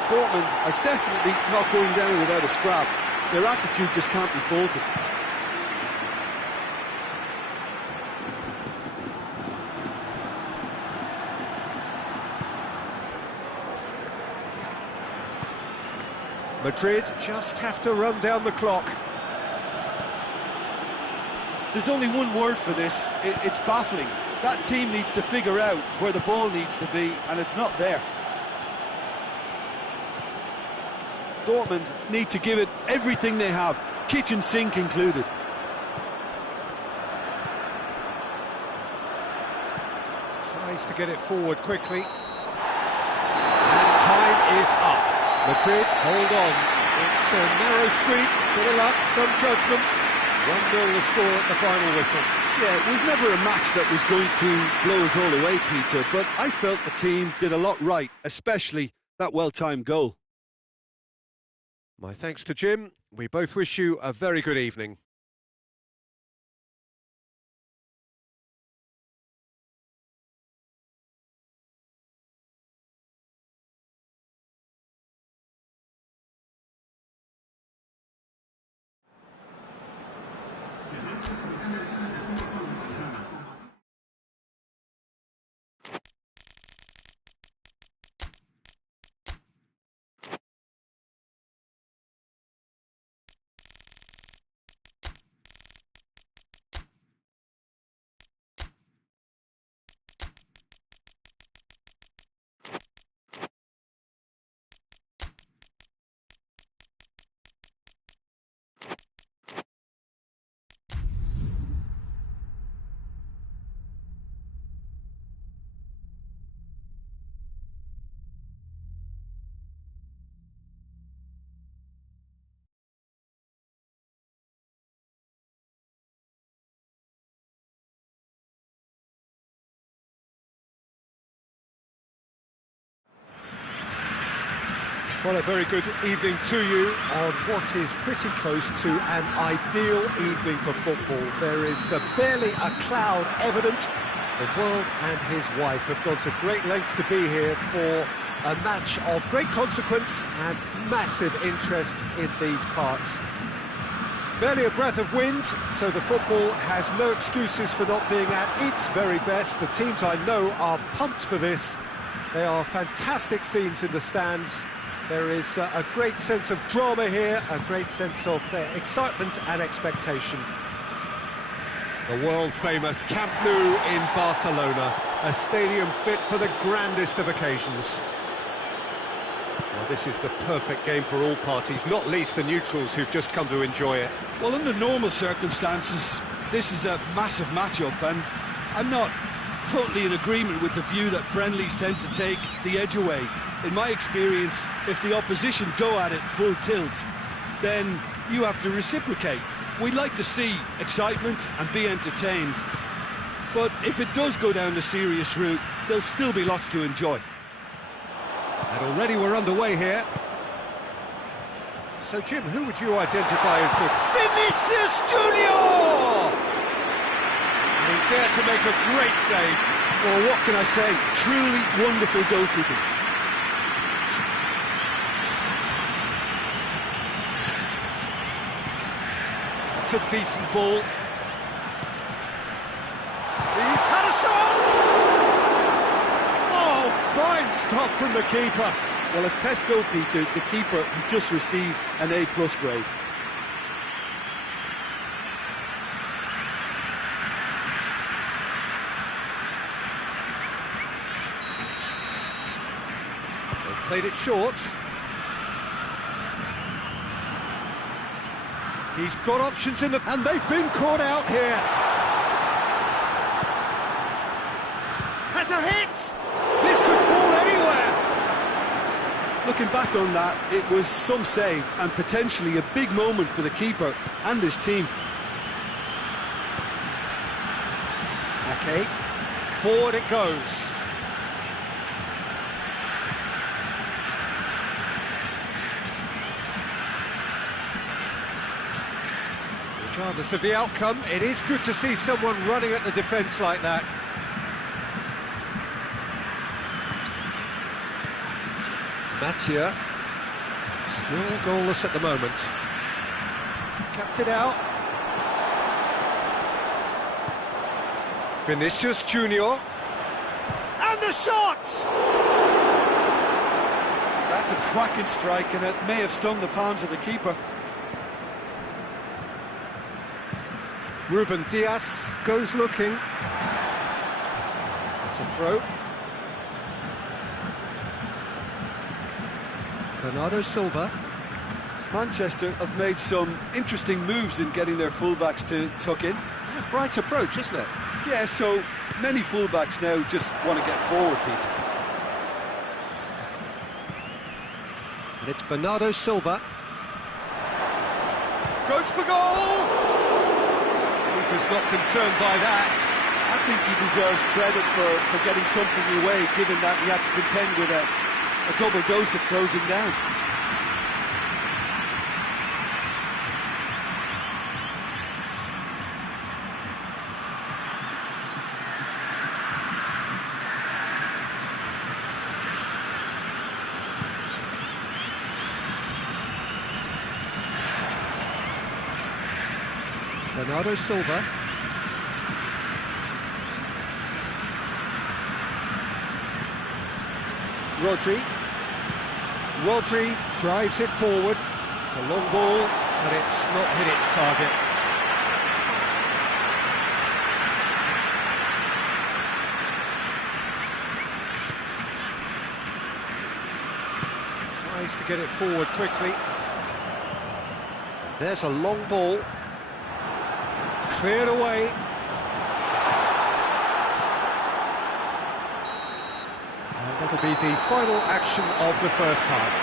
Dortmund are definitely not going down without a scrap. Their attitude just can't be faulted. Madrid just have to run down the clock. There's only one word for this, it's baffling. That team needs to figure out where the ball needs to be, and it's not there. Dortmund need to give it everything they have, kitchen sink included. Tries to get it forward quickly. And time is up. Madrid, hold on. It's a narrow squeak, bit of luck, some judgment. 1-0 the score at the final whistle. Yeah, it was never a match that was going to blow us all away, Peter, but I felt the team did a lot right, especially that well-timed goal. My thanks to Jim. We both wish you a very good evening. Well, a very good evening to you on what is pretty close to an ideal evening for football. There is barely a cloud evident. The world and his wife have gone to great lengths to be here for a match of great consequence and massive interest in these parts. Barely a breath of wind, so the football has no excuses for not being at its very best. The teams I know are pumped for this. They are fantastic scenes in the stands. There is a great sense of drama here, a great sense of excitement and expectation. The world-famous Camp Nou in Barcelona, a stadium fit for the grandest of occasions. Well, this is the perfect game for all parties, not least the neutrals who've just come to enjoy it. Well, under normal circumstances, this is a massive matchup, and I'm not totally in agreement with the view that friendlies tend to take the edge away. In my experience, if the opposition go at it full tilt, then you have to reciprocate. We'd like to see excitement and be entertained, but if it does go down the serious route, there'll still be lots to enjoy. And already we're underway here. So, Jim, who would you identify as the Vinicius Junior? And he's there to make a great save. Well, what can I say? Truly wonderful goalkeeping. It's a decent ball. He's had a shot! Oh, fine stop from the keeper. Well, as test goalkeeper, the keeper has just received an A+ grade. They've played it short. He's got options in the... and they've been caught out here. Has a hit! This could fall anywhere! Looking back on that, it was some save and potentially a big moment for the keeper and his team. Okay, forward it goes. Regardless of the outcome, it is good to see someone running at the defence like that. Mattia, still goalless at the moment. Cuts it out. Vinicius Junior. And the shot! That's a cracking strike, and it may have stung the palms of the keeper. Ruben Dias goes looking. It's a throw. Bernardo Silva. Manchester have made some interesting moves in getting their fullbacks to tuck in. Yeah, bright approach, isn't it? Yeah, so many fullbacks now just want to get forward, Peter. And it's Bernardo Silva. Goes for goal! Keeper's not concerned by that. I think he deserves credit for getting something away, given that he had to contend with a double dose of closing down. Bernardo Silva. Rodri drives it forward. It's a long ball, but it's not hit its target. Tries to get it forward quickly. There's a long ball. Cleared away. And that'll be the final action of the first half.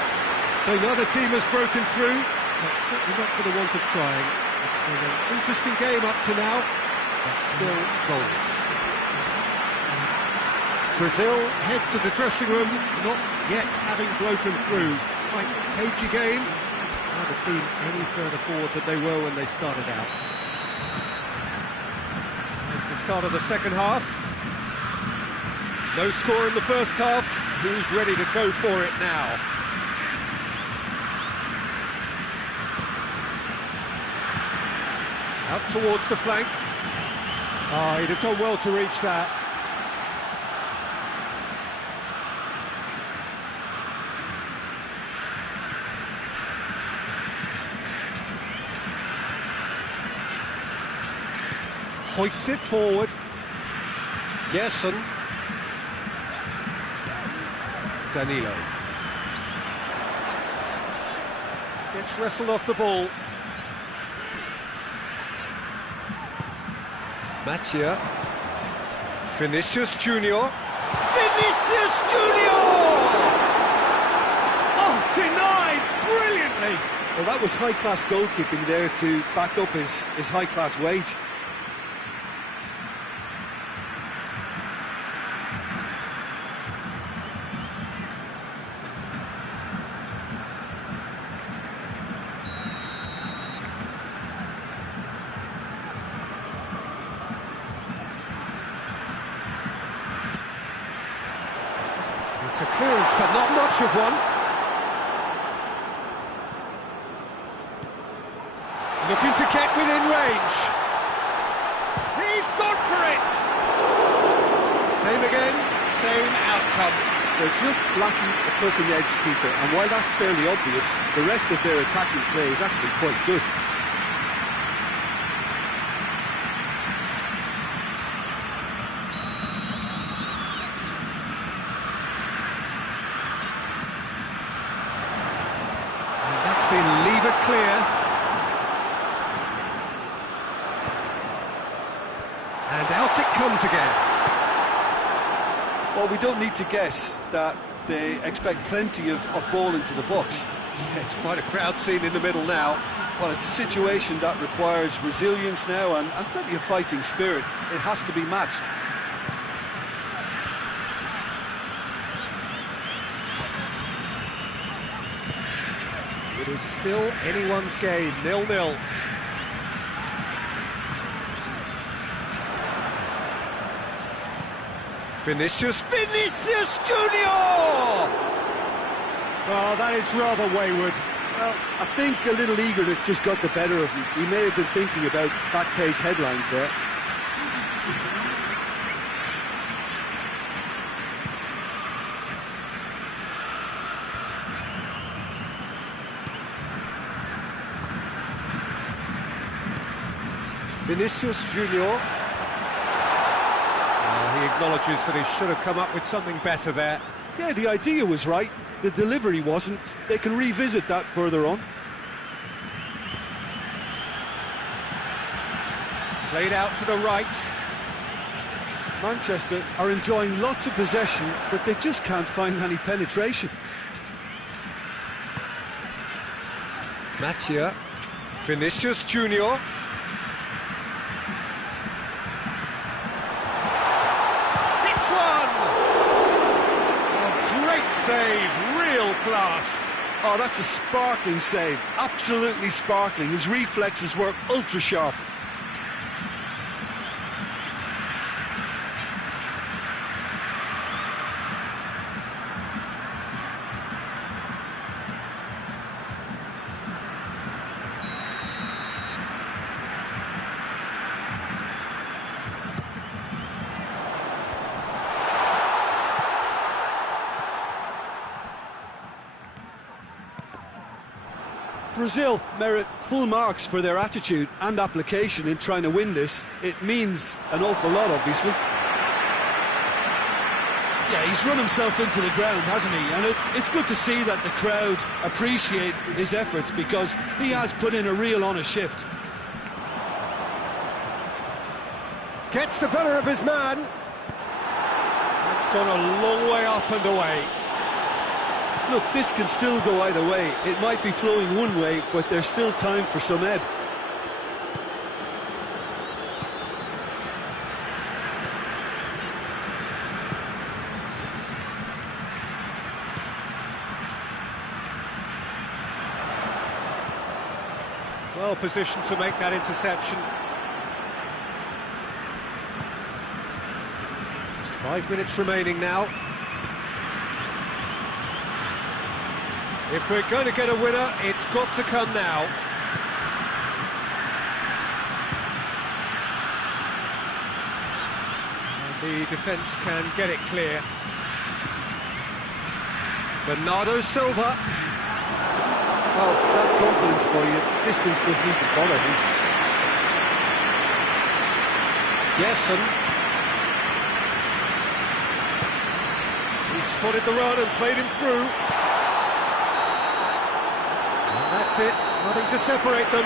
So neither team has broken through, but certainly not for the want of trying. It's been an interesting game up to now, but still goals. Brazil head to the dressing room, not yet having broken through. tight, cagey game. Now the team any further forward than they were when they started out. There's the start of the second half. No score in the first half. Who's ready to go for it now? Out towards the flank. Oh, he'd have done well to reach that. Hoists it forward. Gerson. Danilo. Gets wrestled off the ball. Mattia. Vinicius Junior. Vinicius Junior! Oh, denied brilliantly. Well, that was high-class goalkeeping there to back up his high-class wage. It's a clearance, but not much of one. Looking to get within range. He's gone for it! Same again, same outcome. They're just lacking the cutting edge, Peter, and while that's fairly obvious, the rest of their attacking play is actually quite good. Leave it clear. And out it comes again. Well, we don't need to guess that they expect plenty of ball into the box. Yeah, it's quite a crowd scene in the middle now. Well, it's a situation that requires resilience now and plenty of fighting spirit. It has to be matched. It is still anyone's game, 0-0. Vinicius Junior! Oh, that is rather wayward. Well, I think a little eagerness just got the better of him. He may have been thinking about back-page headlines there. Vinicius Junior. He acknowledges that he should have come up with something better there. Yeah, the idea was right. The delivery wasn't. They can revisit that further on. Played out to the right. Manchester are enjoying lots of possession, but they just can't find any penetration. Mattia. Vinicius Junior. Save, real class. Oh, that's a sparkling save, absolutely sparkling. His reflexes were ultra sharp. Brazil merit full marks for their attitude and application in trying to win this. It means an awful lot, obviously. Yeah, he's run himself into the ground, hasn't he? And it's good to see that the crowd appreciate his efforts, because he has put in a real honest shift. Gets the better of his man. It's gone a long way up and away. Look, this can still go either way. It might be flowing one way, but there's still time for some ebb. Well positioned to make that interception. Just 5 minutes remaining now. If we're going to get a winner, it's got to come now. The defence can get it clear. Bernardo Silva. Well, that's confidence for you. Distance doesn't even bother him. Gerson. He spotted the run and played him through. And that's it. Nothing to separate them.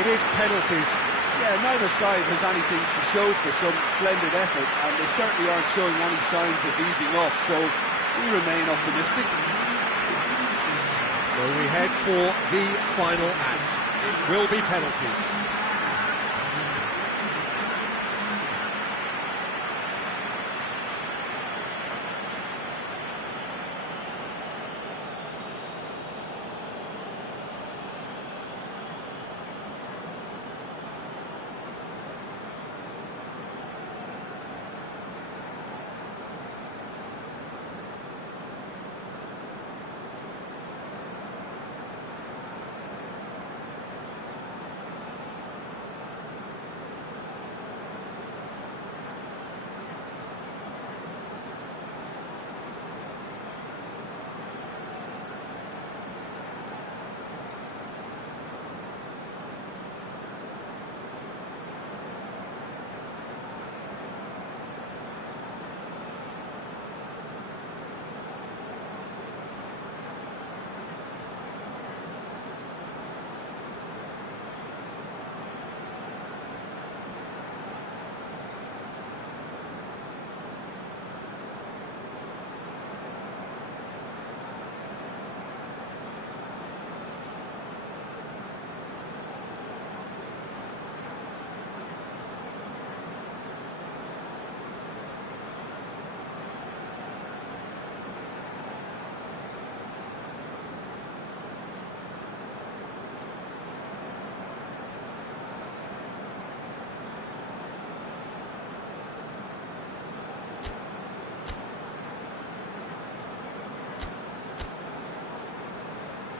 It is penalties. Yeah, neither side has anything to show for some splendid effort, and they certainly aren't showing any signs of easing off, so we remain optimistic. So we head for the final act. It will be penalties.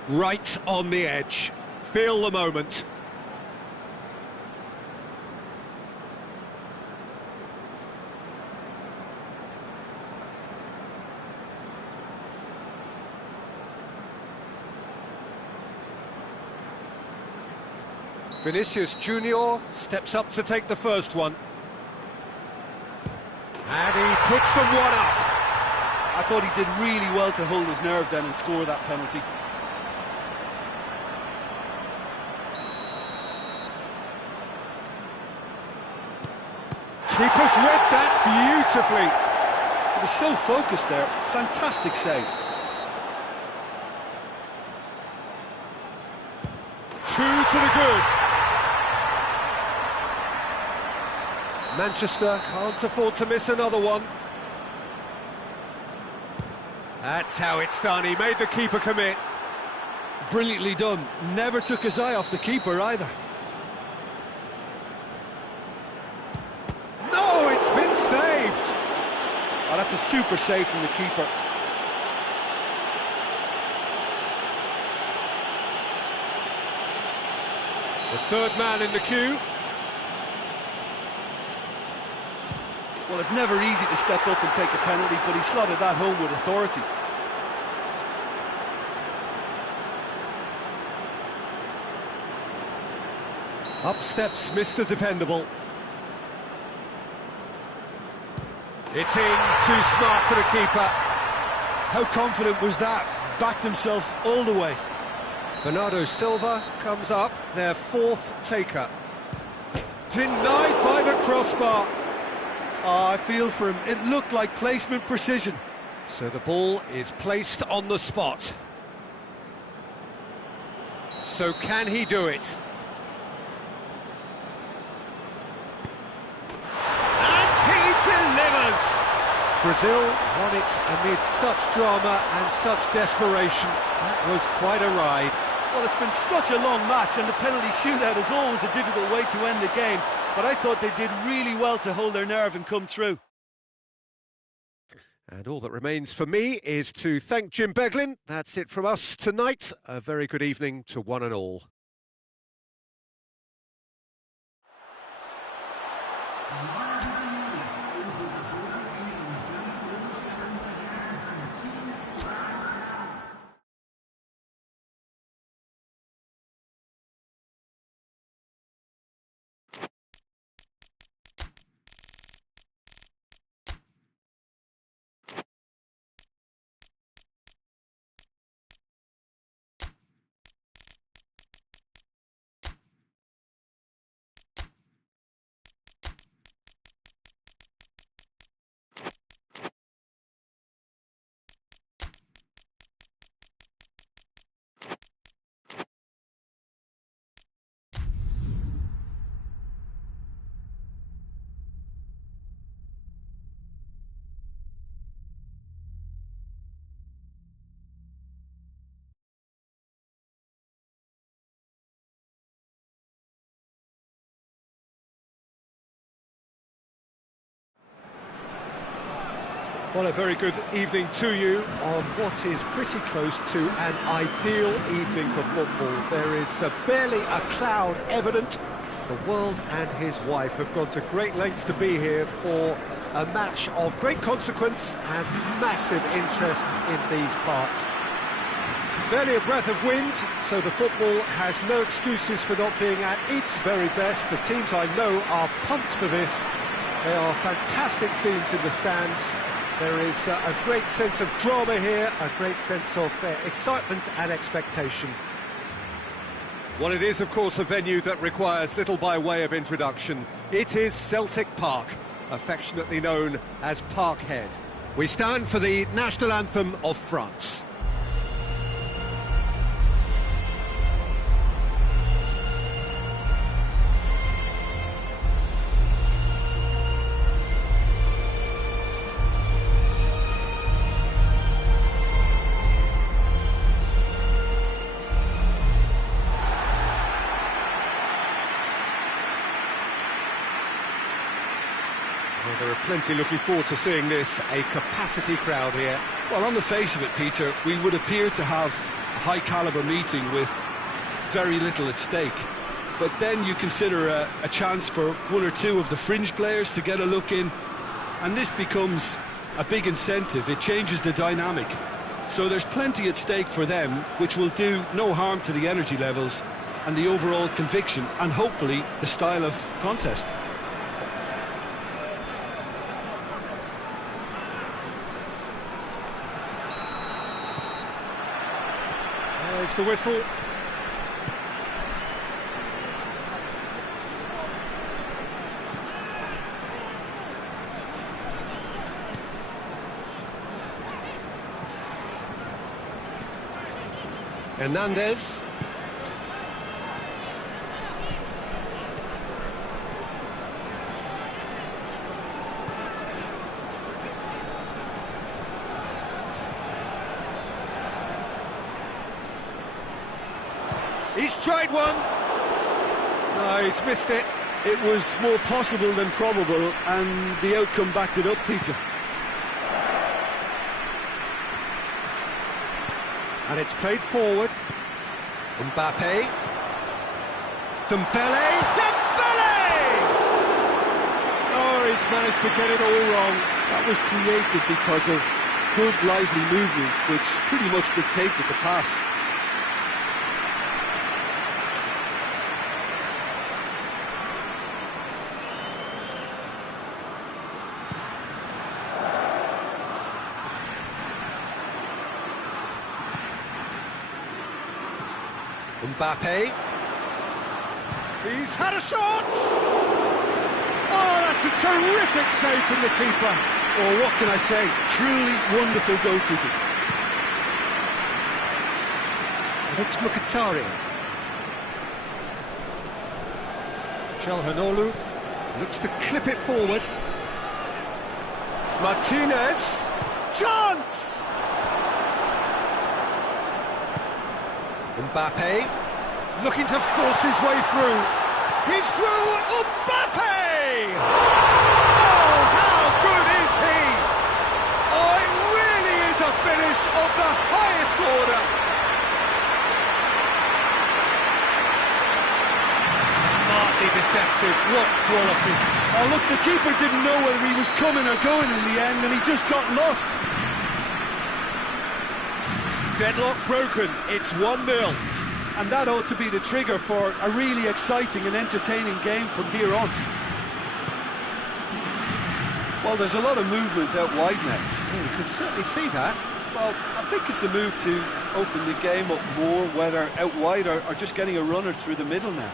Right on the edge. Feel the moment. Vinicius Junior steps up to take the first one. And he puts them one up. I thought he did really well to hold his nerve then and score that penalty. Keeper's read that beautifully. He was so focused there. Fantastic save. Two to the good. Manchester can't afford to miss another one. That's how it's done. He made the keeper commit. Brilliantly done. Never took his eye off the keeper either. No, it's been saved. Oh, that's a super save from the keeper. The third man in the queue. Well, it's never easy to step up and take a penalty, but he slotted that home with authority. Up steps Mr. Dependable. It's in, too smart for the keeper. How confident was that? Backed himself all the way. Bernardo Silva comes up, their fourth taker. Denied by the crossbar. Oh, I feel for him. It looked like placement precision. So the ball is placed on the spot. So can he do it? And he delivers! Brazil won it amid such drama and such desperation. That was quite a ride. Well, it's been such a long match, and the penalty shootout is always a difficult way to end the game, but I thought they did really well to hold their nerve and come through. And all that remains for me is to thank Jim Beglin. That's it from us tonight. A very good evening to one and all. Well, a very good evening to you on what is pretty close to an ideal evening for football. There is barely a cloud evident. The world and his wife have gone to great lengths to be here for a match of great consequence and massive interest in these parts. Barely a breath of wind, so the football has no excuses for not being at its very best. The teams I know are pumped for this. They are fantastic scenes in the stands. There is a great sense of drama here, a great sense of excitement and expectation. Well, it is, of course, a venue that requires little by way of introduction. It is Celtic Park, affectionately known as Parkhead. We stand for the national anthem of France. Well, there are plenty looking forward to seeing this, a capacity crowd here. Well, on the face of it, Peter, we would appear to have a high-caliber meeting with very little at stake. But then you consider a chance for one or two of the fringe players to get a look in, and this becomes a big incentive. It changes the dynamic. So there's plenty at stake for them, which will do no harm to the energy levels and the overall conviction, and hopefully the style of contest. There's the whistle. Hernandez. He's tried one. No, he's missed it. It was more possible than probable, and the outcome backed it up, Peter. And it's played forward. Mbappe. Dembele. Dembele! Oh, he's managed to get it all wrong. That was created because of good, lively movement, which pretty much dictated the pass. Mbappe. He's had a shot! Oh, that's a terrific save from the keeper. Oh, what can I say? Truly wonderful goalkeeping. And it's Mkhitaryan. Çalhanoğlu looks to clip it forward. Martinez. Chance! Mbappe, looking to force his way through. He's through, Mbappe! Oh, how good is he? Oh, it really is a finish of the highest order. Smartly deceptive, what quality. Oh, look, the keeper didn't know whether he was coming or going in the end, and he just got lost. Deadlock broken, it's 1-0. And that ought to be the trigger for a really exciting and entertaining game from here on. Well, there's a lot of movement out wide now. Yeah, you can certainly see that. Well, I think it's a move to open the game up more, whether out wide or just getting a runner through the middle now.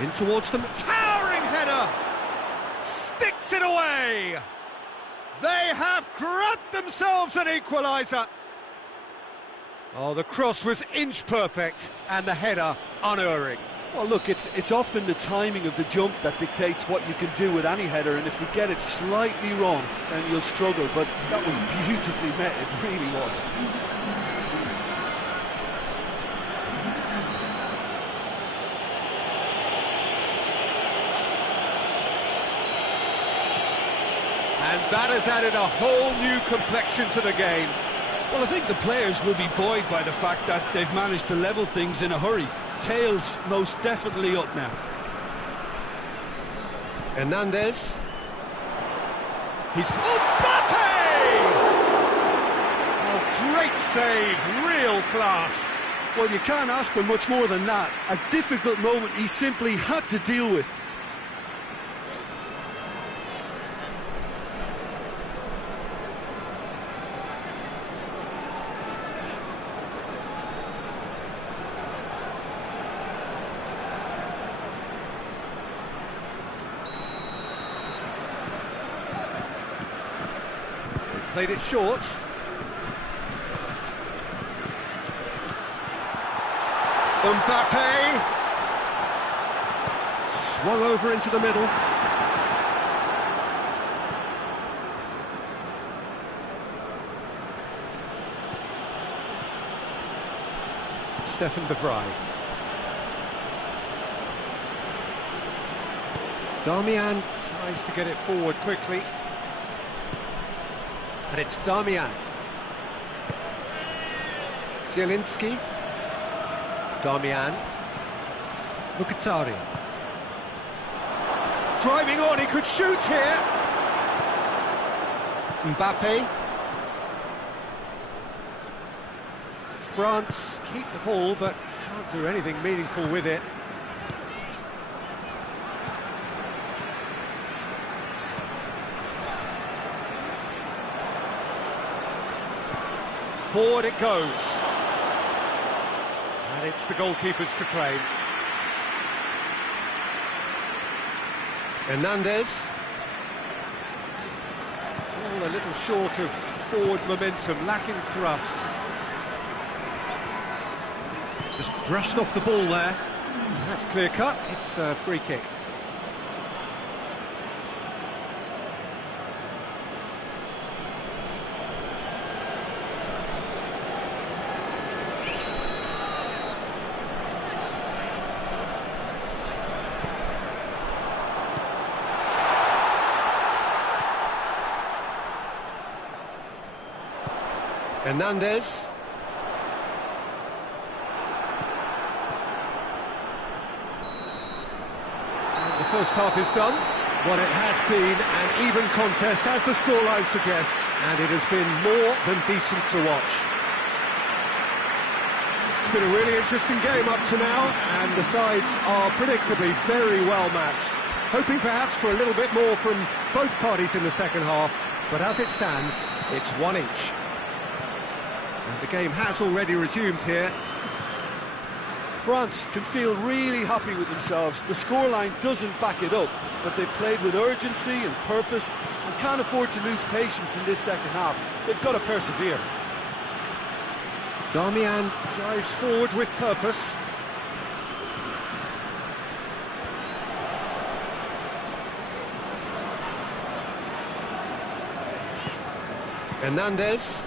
In towards them, towering header! Sticks it away! They have grabbed themselves an equaliser! Oh, the cross was inch perfect, and the header unerring. Well, look, it's often the timing of the jump that dictates what you can do with any header, and if you get it slightly wrong, then you'll struggle, but that was beautifully met, it really was. And that has added a whole new complexion to the game. Well, I think the players will be buoyed by the fact that they've managed to level things in a hurry. Tails most definitely up now. Hernandez. He's... Mbappe! Oh, great save, real class. Well, you can't ask for much more than that. A difficult moment he simply had to deal with. Played it short. Mbappe! Swung over into the middle. Stefan de Vrij. Darmian tries to get it forward quickly. And it's Darmian. Zielinski. Darmian. Mkhitaryan. Driving on, he could shoot here. Mbappe. France keep the ball, but can't do anything meaningful with it. Forward it goes. And it's the goalkeepers to claim. Hernandez. It's all a little short of forward momentum, lacking thrust. Just brushed off the ball there. That's clear cut, it's a free kick. Hernandez. And the first half is done. Well, it has been an even contest, as the scoreline suggests, and it has been more than decent to watch. It's been a really interesting game up to now, and the sides are predictably very well matched. Hoping perhaps for a little bit more from both parties in the second half, but as it stands, it's one each. And the game has already resumed here. France can feel really happy with themselves. The scoreline doesn't back it up, but they've played with urgency and purpose and can't afford to lose patience in this second half. They've got to persevere. Darmian drives forward with purpose. Hernandez.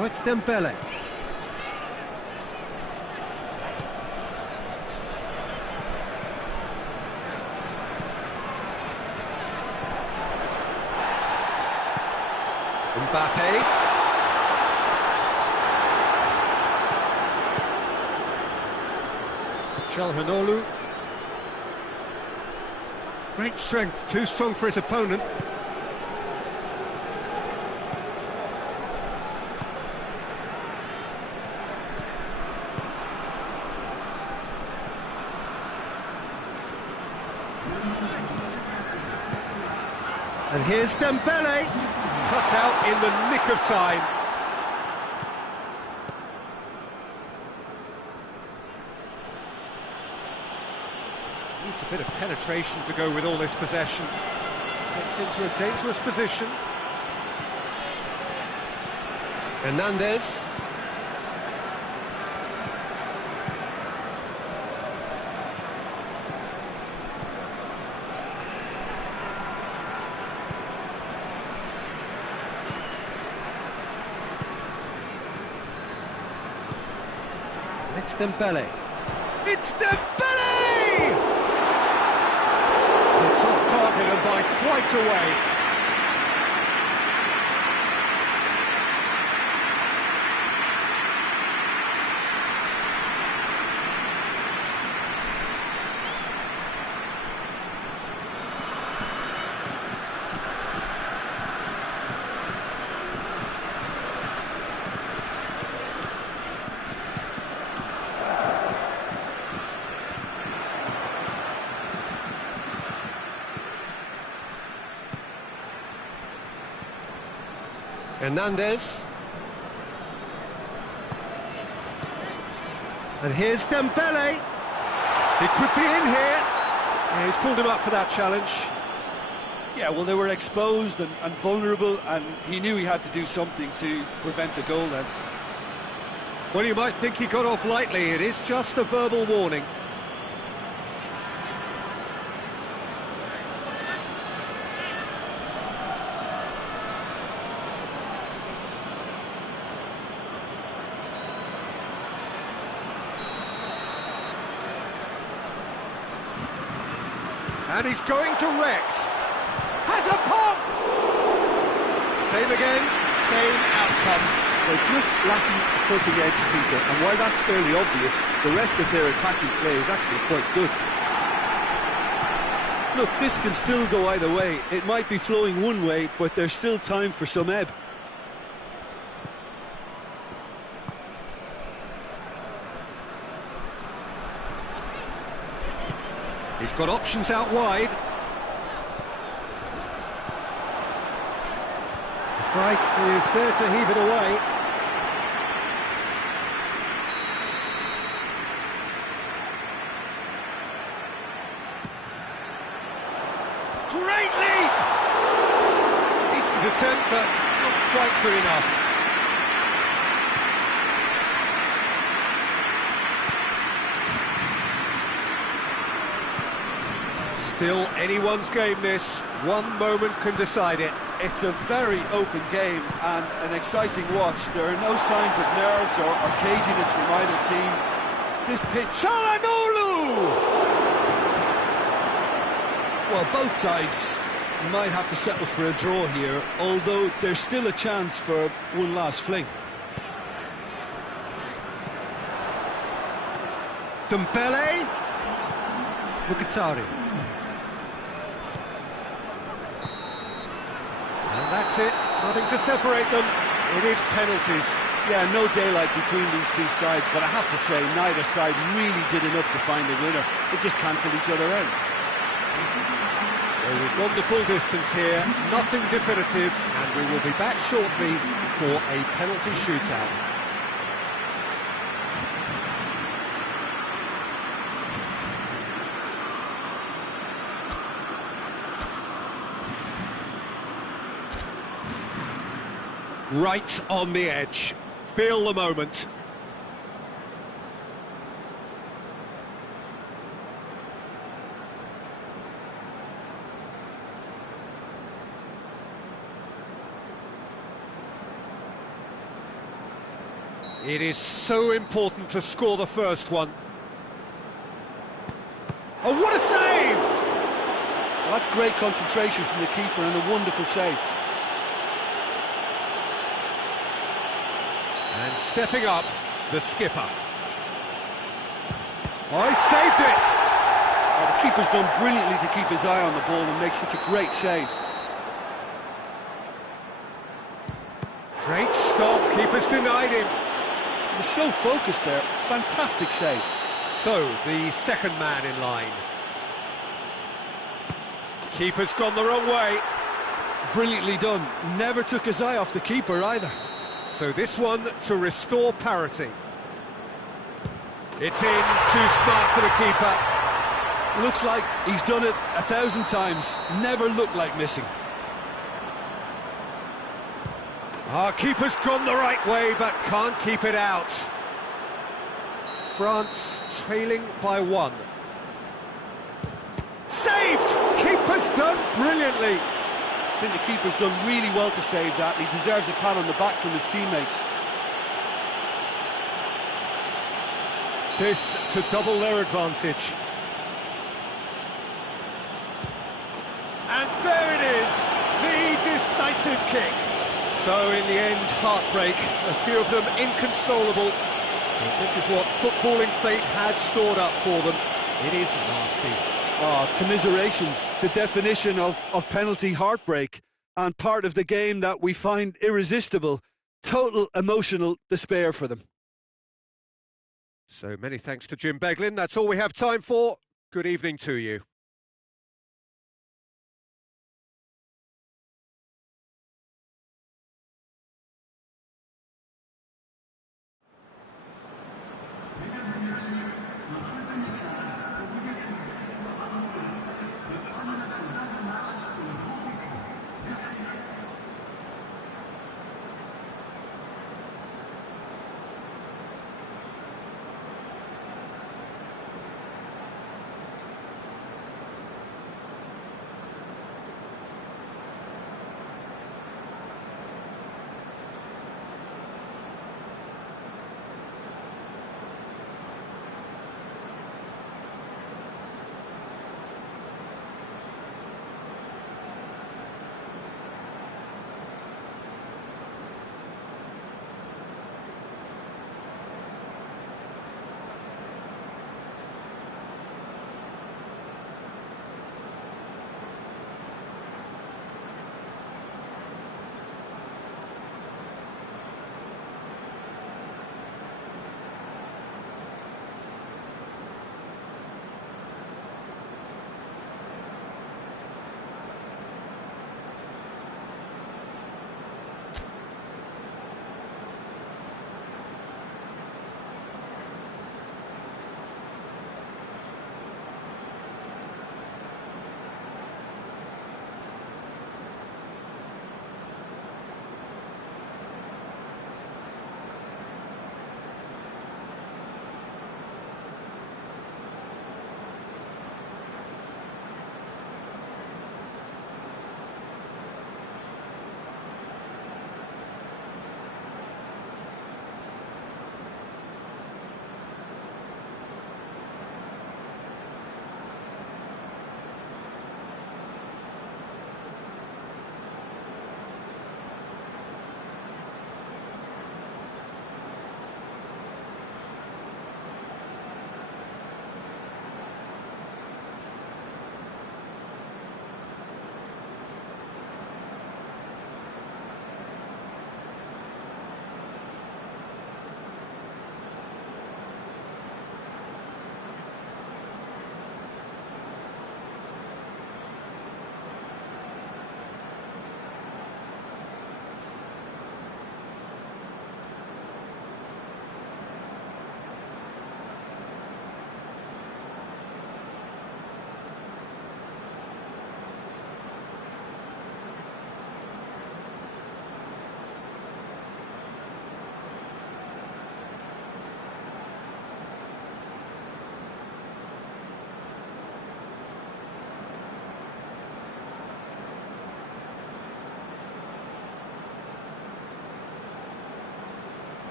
Oh, it's Dembele. Mbappe. Çalhanoğlu. Great strength, too strong for his opponent. And here's Dembele, cut out in the nick of time. Needs a bit of penetration to go with all this possession. Gets into a dangerous position. Hernandez. It's Dembele. It's Dembele! It's off target and by quite a way. Hernandez. And here's Dembele. He could be in here. Yeah, he's pulled him up for that challenge. Yeah, well, they were exposed and vulnerable, and he knew he had to do something to prevent a goal then. Well, you might think he got off lightly. It is just a verbal warning. And he's going to Rex. Has a pop! Same again, same outcome. They're just lacking a cutting edge, Peter, and while that's fairly obvious, the rest of their attacking play is actually quite good. Look, this can still go either way. It might be flowing one way, but there's still time for some ebb. He's got options out wide. The Frey is there to heave it away. Great leap! Decent attempt, but not quite good enough. Still anyone's game, this. One moment can decide it. It's a very open game and an exciting watch. There are no signs of nerves or caginess from either team. This pitch... Çalhanoğlu! Well, both sides might have to settle for a draw here, although there's still a chance for one last fling. Dembele. Mkhitaryan. And that's it. Nothing to separate them. It is penalties. Yeah, no daylight between these two sides, but I have to say, neither side really did enough to find a winner. They just cancelled each other out. So we've gone the full distance here, nothing definitive, and we will be back shortly for a penalty shootout. Right on the edge. Feel the moment. It is so important to score the first one. Oh, what a save! Well, that's great concentration from the keeper and a wonderful save. And stepping up, the skipper. Oh, he saved it! Oh, the keeper's done brilliantly to keep his eye on the ball and make such a great save. Great stop, keeper's denied him. He was so focused there, fantastic save. So, the second man in line. Keeper's gone the wrong way. Brilliantly done. Never took his eye off the keeper either. So this one to restore parity. It's in, too smart for the keeper. Looks like he's done it 1,000 times. Never looked like missing. Our keeper's gone the right way, but can't keep it out. France trailing by 1. Saved! Keeper's done brilliantly. I think the keeper's done really well to save that, and he deserves a pat on the back from his teammates. This to double their advantage. And there it is, the decisive kick. So in the end, heartbreak, a few of them inconsolable. But this is what footballing fate had stored up for them. It is nasty. Oh, commiserations, the definition of penalty heartbreak, and part of the game that we find irresistible. Total emotional despair for them. So many thanks to Jim Beglin. That's all we have time for. Good evening to you.